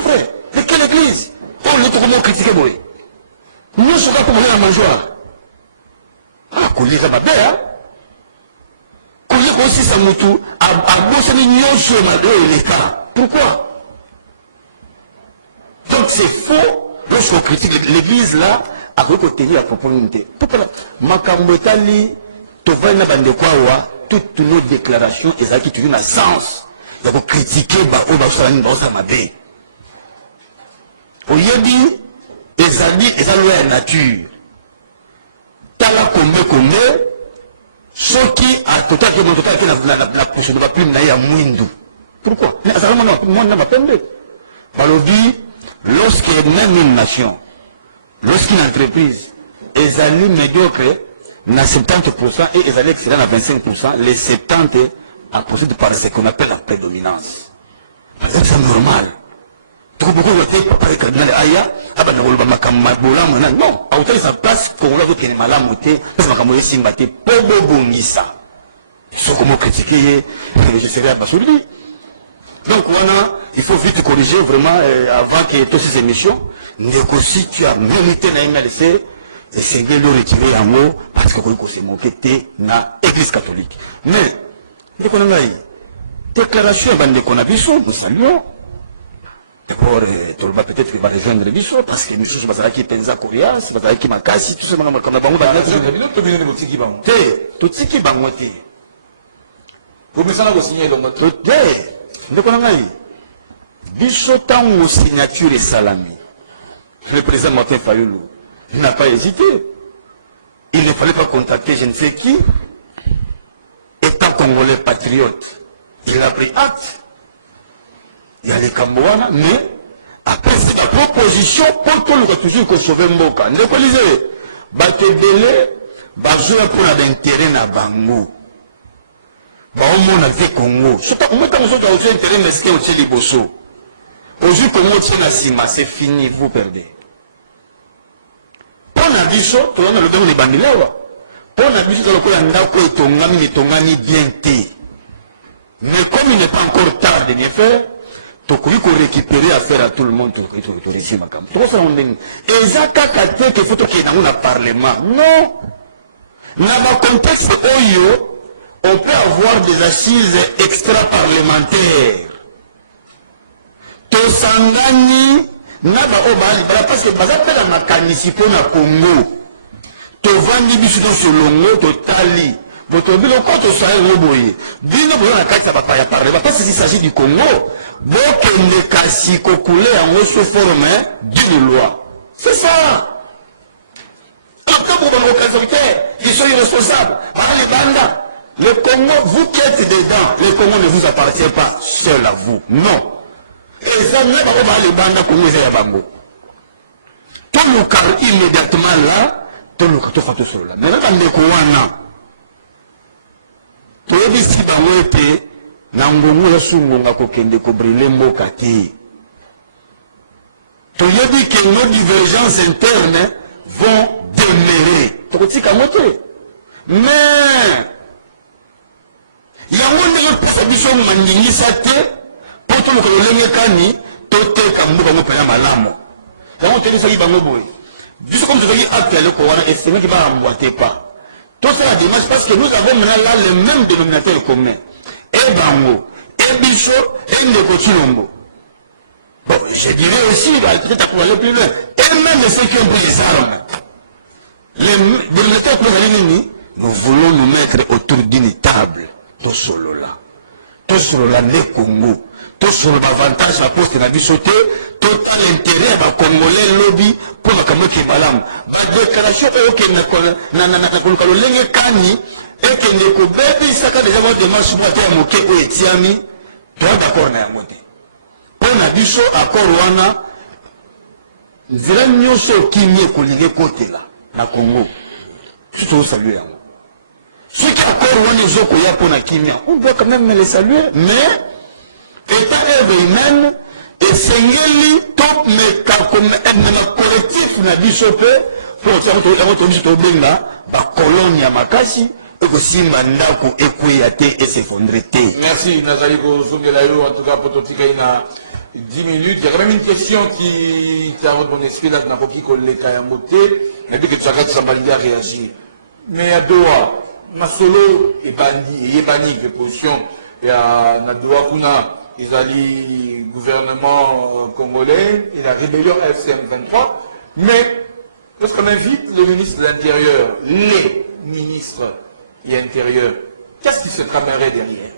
frère, c'est quelle église? On est comment critiquer, moi. Nous sommes pas pour aller à mangeoire. Ah, kolira babea kolira aussi sa mutu abose ni nyonso l'État. Pourquoi? Donc c'est faux lorsqu'on critique l'église là avec côté à propriété. Pourquoi makambo etali tovana bande kwawa toutes nos déclarations et ça qui tu na sens de critiquer ba o ba solani ba sa mabe. Oyedi ezali la nature. Tala comme ceux qui a total la pousse de la plume n'a mwindu. Pourquoi? Lorsqu'il y a une nation, lorsqu'une entreprise est allée médiocre, na 70% et est allée excellente à 25%, les 70% à procéder par ce qu'on appelle la prédominance. C'est normal. Tout beaucoup de temps, papa le cardinal Aya, non, à hauteur de sa place, pour l'autre qui est malade, parce que ma simbate, pobo bongisa. Ce qu'on m'a critiqué, je serai abattu. Donc, voilà, il faut vite corriger vraiment avant que toutes ces émissions, négocier, tu as mérité la MLC, et c'est de le retirer en mot, parce que c'est moqué dans l'église catholique. Mais, déclaration, nous saluons. D'abord, peut-être qu'il va rejoindre les bichons, parce que nous sommes qui Penza Korea, c'est qui Makasi, tout ça, comme la banque, tout ce qui est bangoté. Vous me savez signer dans notre. Bichot, tant où signature est salami. Le président Martin Fayoulou n'a pas hésité. Il ne fallait pas contacter je ne sais qui. État congolais patriote. Il a pris acte. Il y a les Cambouana, mais après c'est la proposition pour que nous toujours qu'on sauve Mboka. Ne lisez, Batebele, Bazoua pour l'intérêt na Bango. Baomo na fait Congo. On met dans notre intérêt, mais c'était au Tcheli Bosso. Aujourd'hui, Congo tient la Sima, c'est fini, vous perdez. Pour la bichot, on a le don de Bamilewa. Pour la bichot, on a le Ndako et Tongami bien té. Mais comme il n'est pas encore tard de les faire, tu peux récupérer affaire à tout le monde. Et ça, il faut qu'il y ait un parlement. Non. Dans le contexte Oyo, on peut avoir des assises extra-parlementaires. Tosangani, naba obali, parce que bazapé la makanisi pour na Congo. To vandi bisu dans ce longo, to tali. Votre bilo quand to soye roboye. Bino boyo na kati papa ya parler. Parce qu'il s'agit du Congo. Bokende kasi kokule en sous forme d'une loi. C'est ça. Après pour vos autorités, ils sont irresponsables. Par les bandas. Le Congo, vous qui êtes dedans, le Congo ne vous appartient pas seul à vous. Non. Et ça, n'est pas les bandas Congo et Yabango. Tout le cas immédiatement là, tout le cas tout sur là. Mais là, dans les Kouana, tout le monde si bango était, Nangongo ya sungonga kokende ko brûler mboka te. Tout le monde que nos divergences internes vont demeurer. Tokotika moté. Mais il y a un peu de biso mandingisa te pour tout le monde kani tote kambuka mo pena malamo. Donc on te dit ça bango boy. Juste comme je dis acte le Coran et c'est qui va emboîter pas. Tout ça la démarche parce que nous avons maintenant là le même dénominateur commun. Et bango, et bicho, et Ndeko. Bon, je dirais aussi, peut-être pour aller plus loin, et même ceux qui ont pris les armes. Les dénominateurs communs, nous voulons nous mettre autour d'une table. Tout solo là. Tout solo là, les Congo. Tout solo l'avantage, la poste n'a vu sauter. Total intérêt, à Congolais lobby, pour la Kamoki Balam. La déclaration, ok, n'a kani, et que ne kobebi, ça quand les avoir des marches, moi, t'es à moquer, ou etiami, tu es d'accord, n'a moté. Pour la bicho, à Korwana, zira nyoso, qui n'y est collé côté là, na Congo. Tout saluer. Ceux qui accordent les gens qui pour la Kimia, on doit quand même les saluer, mais étant œuvre humaine, et Sengeli, top, mais comme un collectif, n'a dit choper, pour faire un benga, la colonne à Makasi, et aussi Mandako, Ekouéate et s'effondrer. Merci, Nathalie Zongelayo, en tout cas, pour ton petit 10 minutes. Il y a quand même une question qui a retenu mon esprit, là, n'a pas qui colle les Kayamoté, mais puis que tu as qu'à réagir. Mais à Doha, Masolo est banni de position. Et à Nadoua Kuna, ils allaient gouvernement congolais et la rébellion FCM 23. Mais lorsqu'on invite le ministre de l'Intérieur, les ministres de l'Intérieur, qu'est-ce qui se tramerait derrière?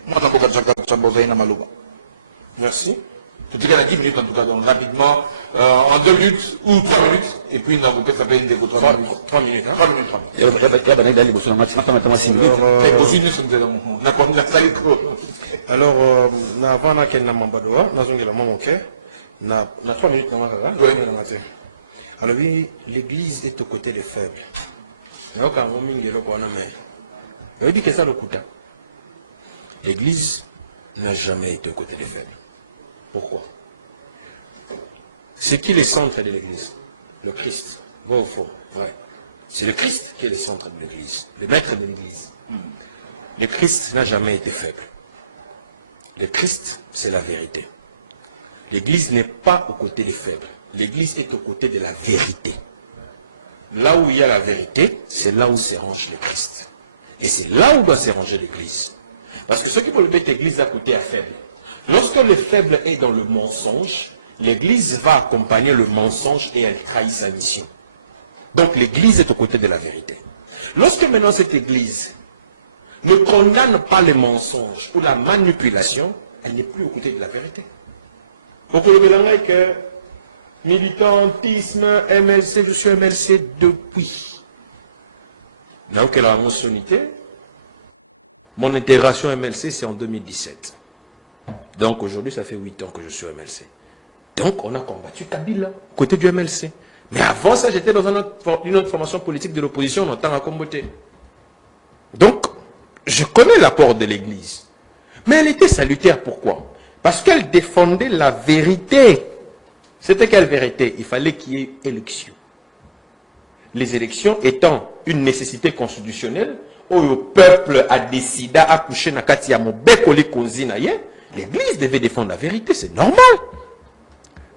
Merci. Je dis qu'il y a 10 minutes en tout cas, donc rapidement, en 2 minutes ou 3 minutes, et puis on va ça fait une déco 3 minutes. 3 minutes, hein? 3 minutes, 3 minutes. Alors, avant na ken na mambadoa, na zongela mamonke, na 3 minutes na mara. Alors oui, l'église est aux côtés des faibles. Mais quand on mingi le quoi na mais. Il dit que ça le coûte. L'église n'a jamais été aux côtés des faibles. Pourquoi? C'est qui le centre de l'église? Le Christ. Vrai ou faux? Ouais. C'est le Christ qui est le centre de l'église, le maître de l'église. Le Christ n'a jamais été faible. Le Christ, c'est la vérité. L'église n'est pas aux côtés des faibles. L'église est aux côtés de la vérité. Là où il y a la vérité, c'est là où se range le Christ. Et c'est là où doit se ranger l'église. Parce que ceux qui veulent mettre l'église à côté à faible, lorsque le faible est dans le mensonge, l'église va accompagner le mensonge et elle trahit sa mission. Donc l'église est aux côtés de la vérité. Lorsque maintenant cette église ne condamne pas les mensonges ou la manipulation, elle n'est plus aux côtés de la vérité. Donc le mélange est que militantisme, MLC, je suis MLC depuis. Là où la mentionné, mon intégration MLC c'est en 2017. Donc aujourd'hui ça fait 8 ans que je suis au MLC. Donc on a combattu Kabila, côté du MLC. Mais avant ça j'étais dans une autre formation politique de l'opposition en tant qu'à combattre. Donc je connais l'apport de l'église. Mais elle était salutaire, pourquoi? Parce qu'elle défendait la vérité. C'était quelle vérité? Il fallait qu'il y ait élection. Les élections étant une nécessité constitutionnelle, le peuple a décidé à coucher na kati ya mobekoli konzi na ye, l'église devait défendre la vérité, c'est normal.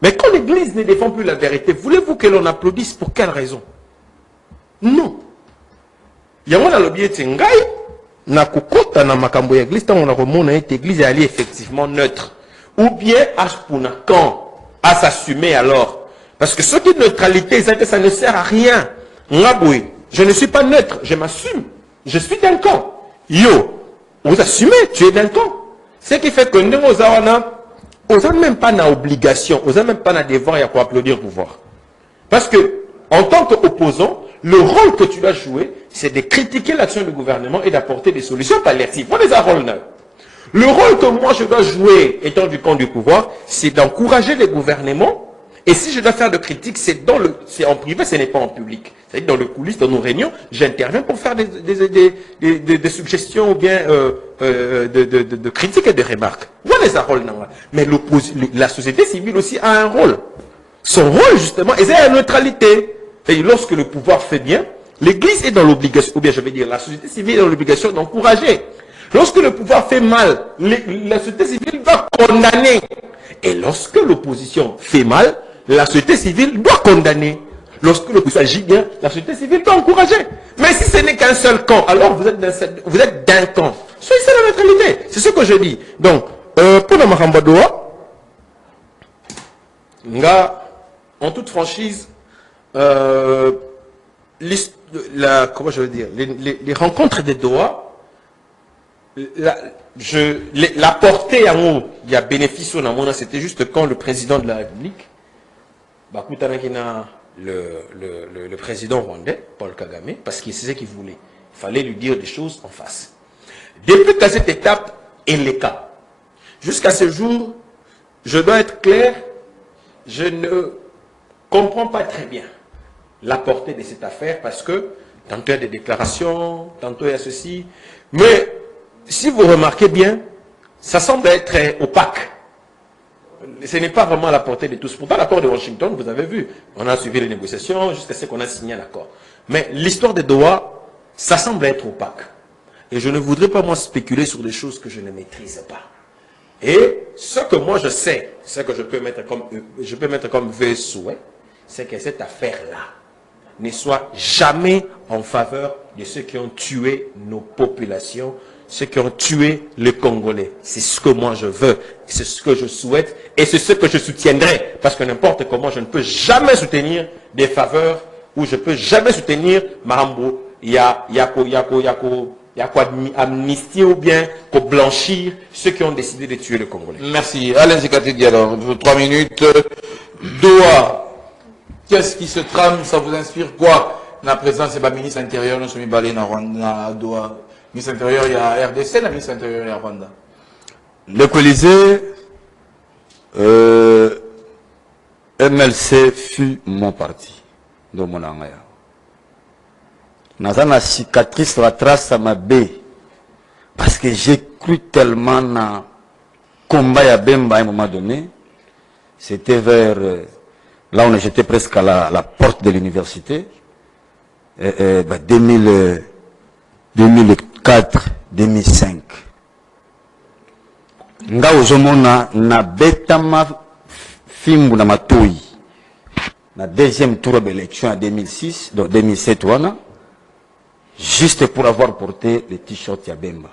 Mais quand l'église ne défend plus la vérité, voulez-vous que l'on applaudisse pour quelle raison? Non. Yango na lobi ete ngai na kokota na makambo ya église tant on a remonté cette église elle est effectivement neutre ou bien ashpuna quand à s'assumer alors parce que ce qui est neutralité ça ne sert à rien. Ngaboué, je ne suis pas neutre, je m'assume. Je suis d'un camp. Yo, vous assumez, tu es d'un camp. Ce qui fait que nous n'avons même pas d'obligation, nous n'avons même pas de devoir pour applaudir le pouvoir. Parce que, en tant qu'opposant, le rôle que tu dois jouer, c'est de critiquer l'action du gouvernement et d'apporter des solutions palliatives. What is that role now? Le rôle que moi je dois jouer, étant du camp du pouvoir, c'est d'encourager les gouvernements. Et si je dois faire de critiques, c'est en privé, ce n'est pas en public. C'est-à-dire dans le coulisses, dans nos réunions, j'interviens pour faire des suggestions ou bien de critiques et de remarques. What is that role now? Mais la société civile aussi a un rôle. Son rôle, justement, c'est la neutralité. Et lorsque le pouvoir fait bien, l'Église est dans l'obligation, ou bien je vais dire, la société civile est dans l'obligation d'encourager. Lorsque le pouvoir fait mal, la société civile doit condamner. Et lorsque l'opposition fait mal, la société civile doit condamner. Lorsque l'opposition agit bien, la société civile doit encourager. Mais si ce n'est qu'un seul camp, alors vous êtes d'un camp. Soyez ça la neutralité. C'est ce que je dis. Donc, pour le Mahambadoa, en toute franchise, comment je veux dire, les rencontres de Doha, la portée en haut, il y a bénéfice au Namona, c'était juste quand le président de la République, le président rwandais, Paul Kagame, parce qu'il sait ce qu'il voulait. Il fallait lui dire des choses en face. Depuis qu'à cette étape, il est cas. Jusqu'à ce jour, je dois être clair, je ne comprends pas très bien la portée de cette affaire parce que tantôt il y a des déclarations, tantôt il y a ceci. Mais si vous remarquez bien, ça semble être opaque. Ce n'est pas vraiment à la portée de tous. Pourtant, l'accord de Washington, vous avez vu, on a suivi les négociations jusqu'à ce qu'on a signé un accord. Mais l'histoire de Doha, ça semble être opaque. Et je ne voudrais pas, moi, spéculer sur des choses que je ne maîtrise pas. Et ce que moi je sais, ce que je peux mettre comme vœu souhait, c'est que cette affaire-là ne soit jamais en faveur de ceux qui ont tué nos populations, ceux qui ont tué les Congolais. C'est ce que moi je veux, c'est ce que je souhaite et c'est ce que je soutiendrai. Parce que n'importe comment, je ne peux jamais soutenir des faveurs ou je ne peux jamais soutenir Mahambo, amnistier ou bien blanchir ceux qui ont décidé de tuer les Congolais. Merci. Alain Zikatidi, alors, 3 minutes. Doha. Qu'est-ce qui se trame? Ça vous inspire quoi? La présence c'est le ministre intérieur, nous sommes allés à Doha. Ministre intérieur, il y a RDC, la ministre intérieur, il y a Rwanda. Le Colisée, MLC fut mon parti, de mon angaya. Naza na cicatrice la trace à ma baie. Parce que j'ai cru tellement na combat ya Bemba à un moment donné. C'était vers là où j'étais presque à la porte de l'université. 2004, 2005. Nga ozomona na betama fimbu na matoi. Na deuxième tour de l'élection en 2006, donc 2007 wana. Juste pour avoir porté le t-shirt ya Bemba.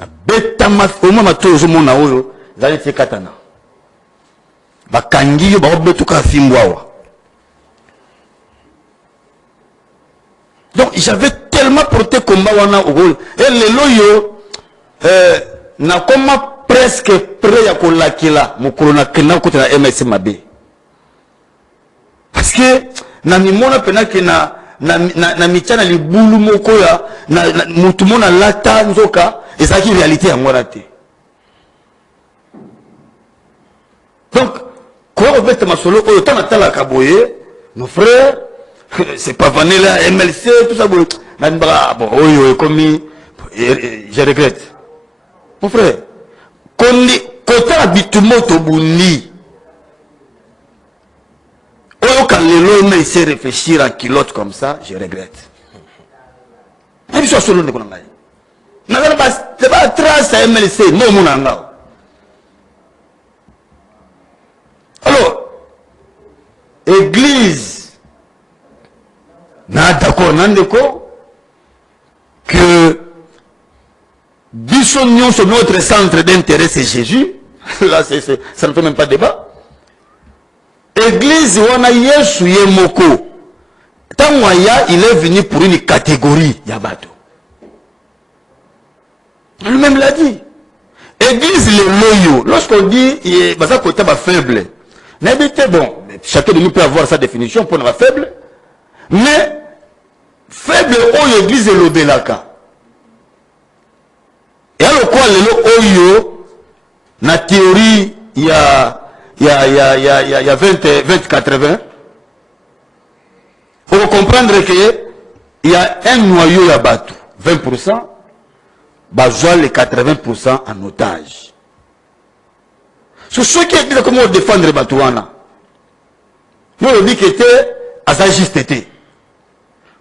Na betama oma matoi ozomona oyo zali te katana. Bakangi yo ba obetuka fimbu awa. Donc j'avais tellement porté combat wana au rôle. Et le loyo na koma presque prêt à kolakila mukolo na kena ko na MS mabe. Parce que na mimona pena ke na michana libulu moko ya na mutu mona lata nzoka ezaki réalité ya ngora te. Donc quoi on veut masolo oyo tana tala kaboye nos frères c'est pas vanilla MLC tout ça bon oui comme je regrette mon frère côté habituellement tobundi quand les lois me essaient de réfléchir en kilote comme ça je regrette na biso solo ndeko na ngai na ba trace à MLC no mona ngao. Alors église na d'accord nandeko que biso sur notre centre d'intérêt c'est Jésus. Là ça ne fait même pas débat. Église wana Yesu ye moko. Tanwaya il est venu pour une catégorie yabato. Lui-même l'a dit. Église le loyo. Lorsqu'on dit baza côté ba faible. N'habitez bon, chacun de nous peut avoir sa définition pour la faible. Mais faible oyo église le belaka. Et alors quoi le oyo na théorie il y a 20-80. Il faut comprendre que il y a un noyau à battre 20%, besoin les 80% en otage. Sur ceux qui disent comment défendre les Batouana, nous on dit que c'était à sa justice.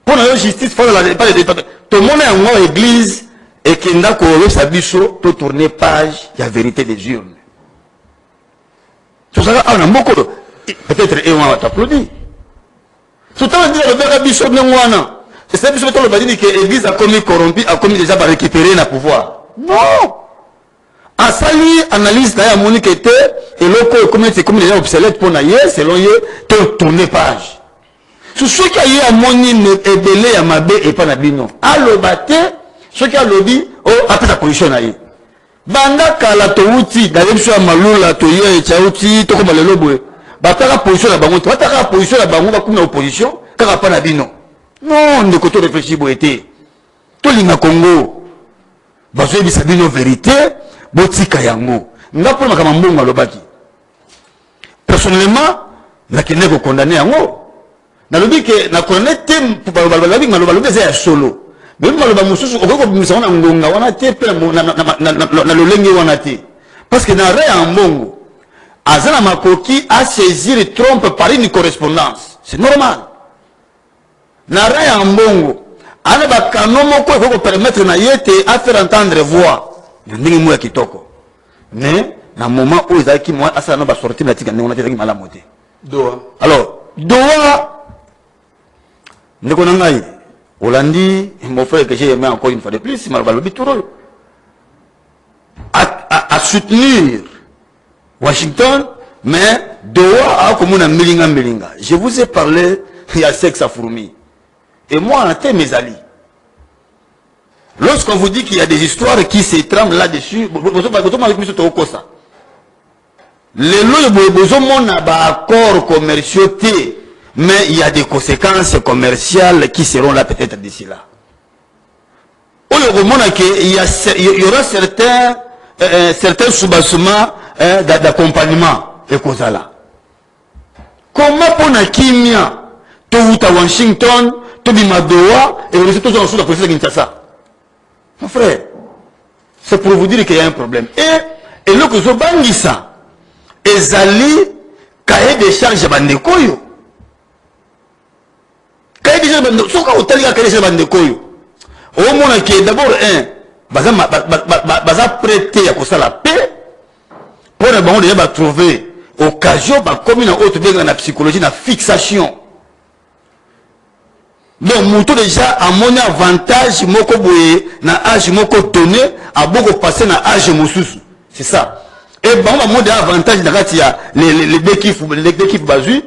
Pour la justice, il faut pas les tout le monde est en église et qu'il n'a qu'au sabicho pour tourner page, il y a vérité des urnes. Tout ça, on a beaucoup de. Peut-être et on va t'applaudir. Tout le temps, on dit que le père Bishop Nengwana. C'est ça, Bishop Nengwana dit que l'église a commis corrompu, a commis déjà par récupérer le pouvoir. Non! En sali, analyse, là, il y a mon qui était, et l'autre, comme c'est comme les gens obsolètes pour naïe, selon eux, tourner page. Sur ceux qui a eu à moni, et belé, à mabé, et pas nabino. À l'obate, ceux qui a lobby, oh, après la position naïe. Banda kala touti d'aller sur malula toye et chauti to comme le lobo bataka position la bango bataka position la bango ba comme opposition car pas na bino non de côté réfléchir boité to linga Congo bazo bisa bino vérité botika yango ngapo makama mbongo lobaki personnellement na kene ko condamner yango na lobi que na condamner tem pour balobi ngalobi c'est solo. Mais parce que dans rien en mongo, Azana Makoki a saisi le trompe par une correspondance. C'est normal. Dans rien en mongo, Anaba Kanomoko il faut permettre na yete à faire entendre voix. Mais dans le moment où ils ont moi Asana va sortir la tika on a été malamoté. Doha. Alors, Doha Nekonangai. Hollandi, mon frère que j'ai aimé encore une fois de plus, à soutenir Washington, mais Doha a comme un melinga. Je vous ai parlé, il y a sexe à fourmi. Et moi, on était mes alliés. Lorsqu'on vous dit qu'il y a des histoires qui se trament là-dessus, les lois de accords commerciaux, mais il y a des conséquences commerciales qui seront là peut-être d'ici là. Il y aura certains soubassements d'accompagnement et cause là. Comment pour la Kimia, tu à Washington, tu à Doha et vous êtes toujours en dessous de la police de Kinshasa? Mon frère, c'est pour vous dire qu'il y a un problème. Et le que je bangi ça, et Zali, cahier des charges à Bandekoyo. Au moins que d'abord baza prêté à cause la paix pour le bon déjà trouver occasion comme une autre bien la psychologie la fixation. Donc mouton déjà a mon avantage moko boye na âge moko donné a beaucoup passé na âge mususu. C'est ça. Et bon mon avantage dans les équipes bazu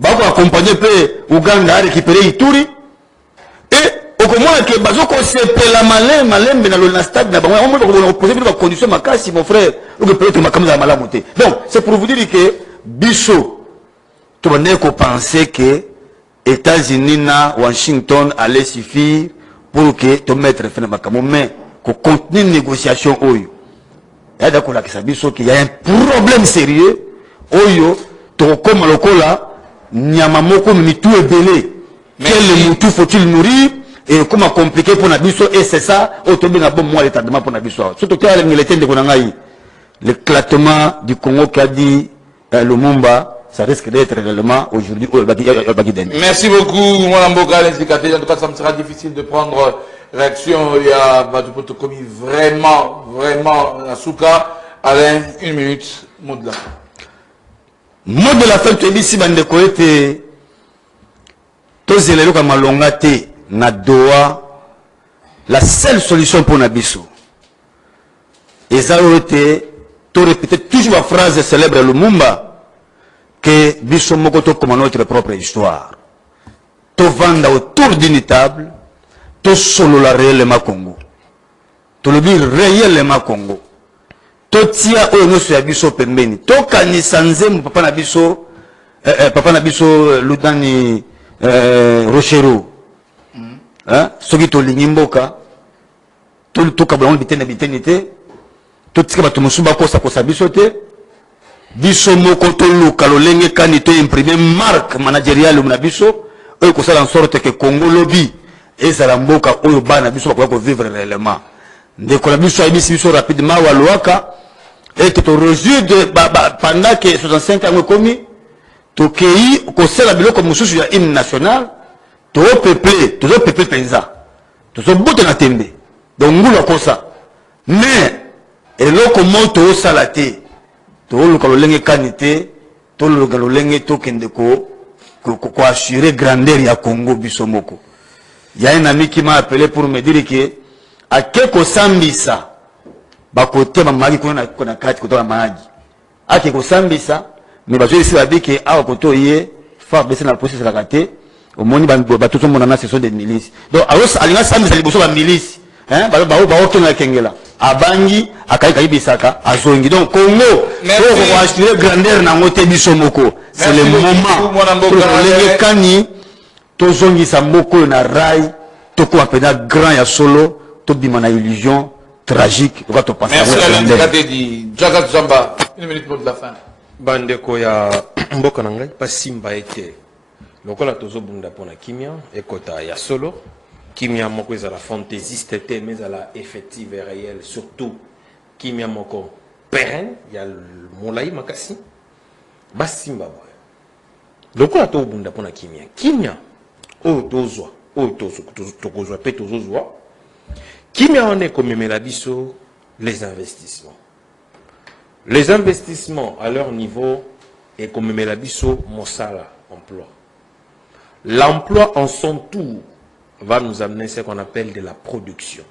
bako accompagner pe Uganda à récupérer Ituri et au comment que bazoko c'est la malem dans le stade na on va poser des conditions makasi mon frère ou que peut-être makamza malamoté. Donc c'est pour vous dire que biso tu n'es qu'à penser que États-Unis na Washington allait suffire pour que tu mettre fin à makamo mais que continuer négociation oyo. Et d'accord là que ça biso qu'il y a un problème sérieux oyo to comme lokola Nyamamoko mitou est belé. Quel moutou faut-il nourrir et comment compliqué pour Nabiso et c'est ça, autobé n'a bon moi l'étardement pour Nabiso. Surtout qu'il y a l'éclatement du Congo qu'a dit Lumumba, ça risque d'être réellement aujourd'hui au Bagidène. Merci beaucoup, mon Mboka, l'indicateur. En tout cas, ça me sera difficile de prendre réaction. Il y a Badoupoto commis vraiment, à Souka. Alain, 1 minute, mot de la fin. Mot de la fin, tu as dit si Bandeko était. Tous les gens malonga te na doa la seule solution pour Nabiso. Et ça a été, tu répètes toujours la phrase célèbre Lumumba que Biso Mokoto comme notre propre histoire. Tu vends autour d'une table, tu solo la réellement Congo. Tu le dis réellement Congo. Tu tiens au nom de Biso Pembeni. Tu kanisanze mon papa Nabiso Ludani Rochero. Soki to lingimboka. Tu kabon bitenite. Tu tika bato musuba kosa biso te. Biso moko to luka lolenge kanito imprimer marque managériale na biso. Oyo kosala en sorte que Congo lobby ezala mboka oyo bana biso bakoka vivre réellement. Ndeko na biso ayibisi biso rapidement waluaka et que tu résude pendant que 65 ans komi to kei kosala biloko mususu ya hymne national to peuple penza. To so bote na tembe. Donc ngula kosa. Mais eloko moto salate to luka lolenge kanite to luka lolenge to kende ko assurer grandeur ya Congo biso moko. Il y a un ami qui m'a appelé pour me dire que à quelque sambisa bakote mamaki kona kati kotola maji ake ko sambisa mais bazo ici babi que a koto yé faire baisser la processus la raté au moni bato so monana ce sont des milices. Donc alors alinga sambisa liboso ba milice hein ba okena kengela abangi akaika bisaka azongi. Donc Congo pour assurer grandeur na ngote biso moko c'est le moment pour les kani to zongi samboko na rai to ko apena grand ya solo to bimana illusion tragique. Merci à l'indicateur dit Jagat Zamba. 1 minute pour de la fin. Bandeko ya mboka na ngai pas simba ete lokola tozo bunda pona kimia ekota ya solo kimia moko ezala fantaisiste te mais ezala effective et réelle, surtout kimia moko pérenne ya molai makasi basimba boy lokola to bunda pona kimia o tozwa tokozwa pe tozozwa kimia on est comme biso les investissements. Les investissements à leur niveau et comme Melabiso, Mosala, emploi. L'emploi en son tour va nous amener ce qu'on appelle de la production.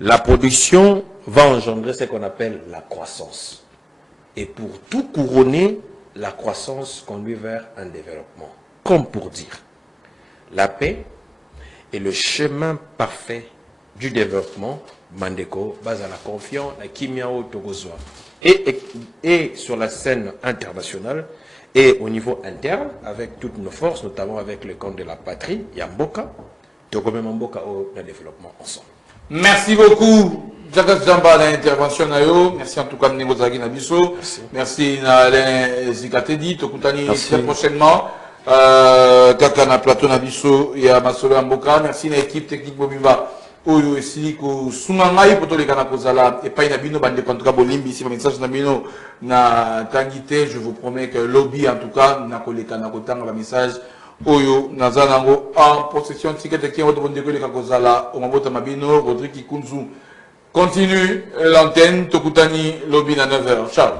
La production va engendrer ce qu'on appelle la croissance. Et pour tout couronner, la croissance conduit vers un développement. Comme pour dire, la paix est le chemin parfait du développement. Mandeko, base à la confiance, la Kimiao Togozoa. Et sur la scène internationale et au niveau interne, avec toutes nos forces, notamment avec le camp de la patrie, Yamboka, Togome Mamboka au développement ensemble. Merci beaucoup, Jagat Jamba, l'intervention. Merci en tout cas, Nego Zagi Nabiso. Merci, Alain Zikatedi. Tokutani très prochainement. Kaka na plateau Nabiso et à Masolo Mboka. Merci, l'équipe technique Bobimba. Oyo esili ko sunangai poto le kana kozala et pas inabino bande kontra bolimbi ici message na bino na tangité. Je vous promets que lobby en tout cas na koleka na kotanga ba message oyo nazanango en possession ticket qui votre bonde koleka kozala o mabota mabino Rodrigue Kunzu continue l'antenne Tokutani lobby na 9h. Ciao.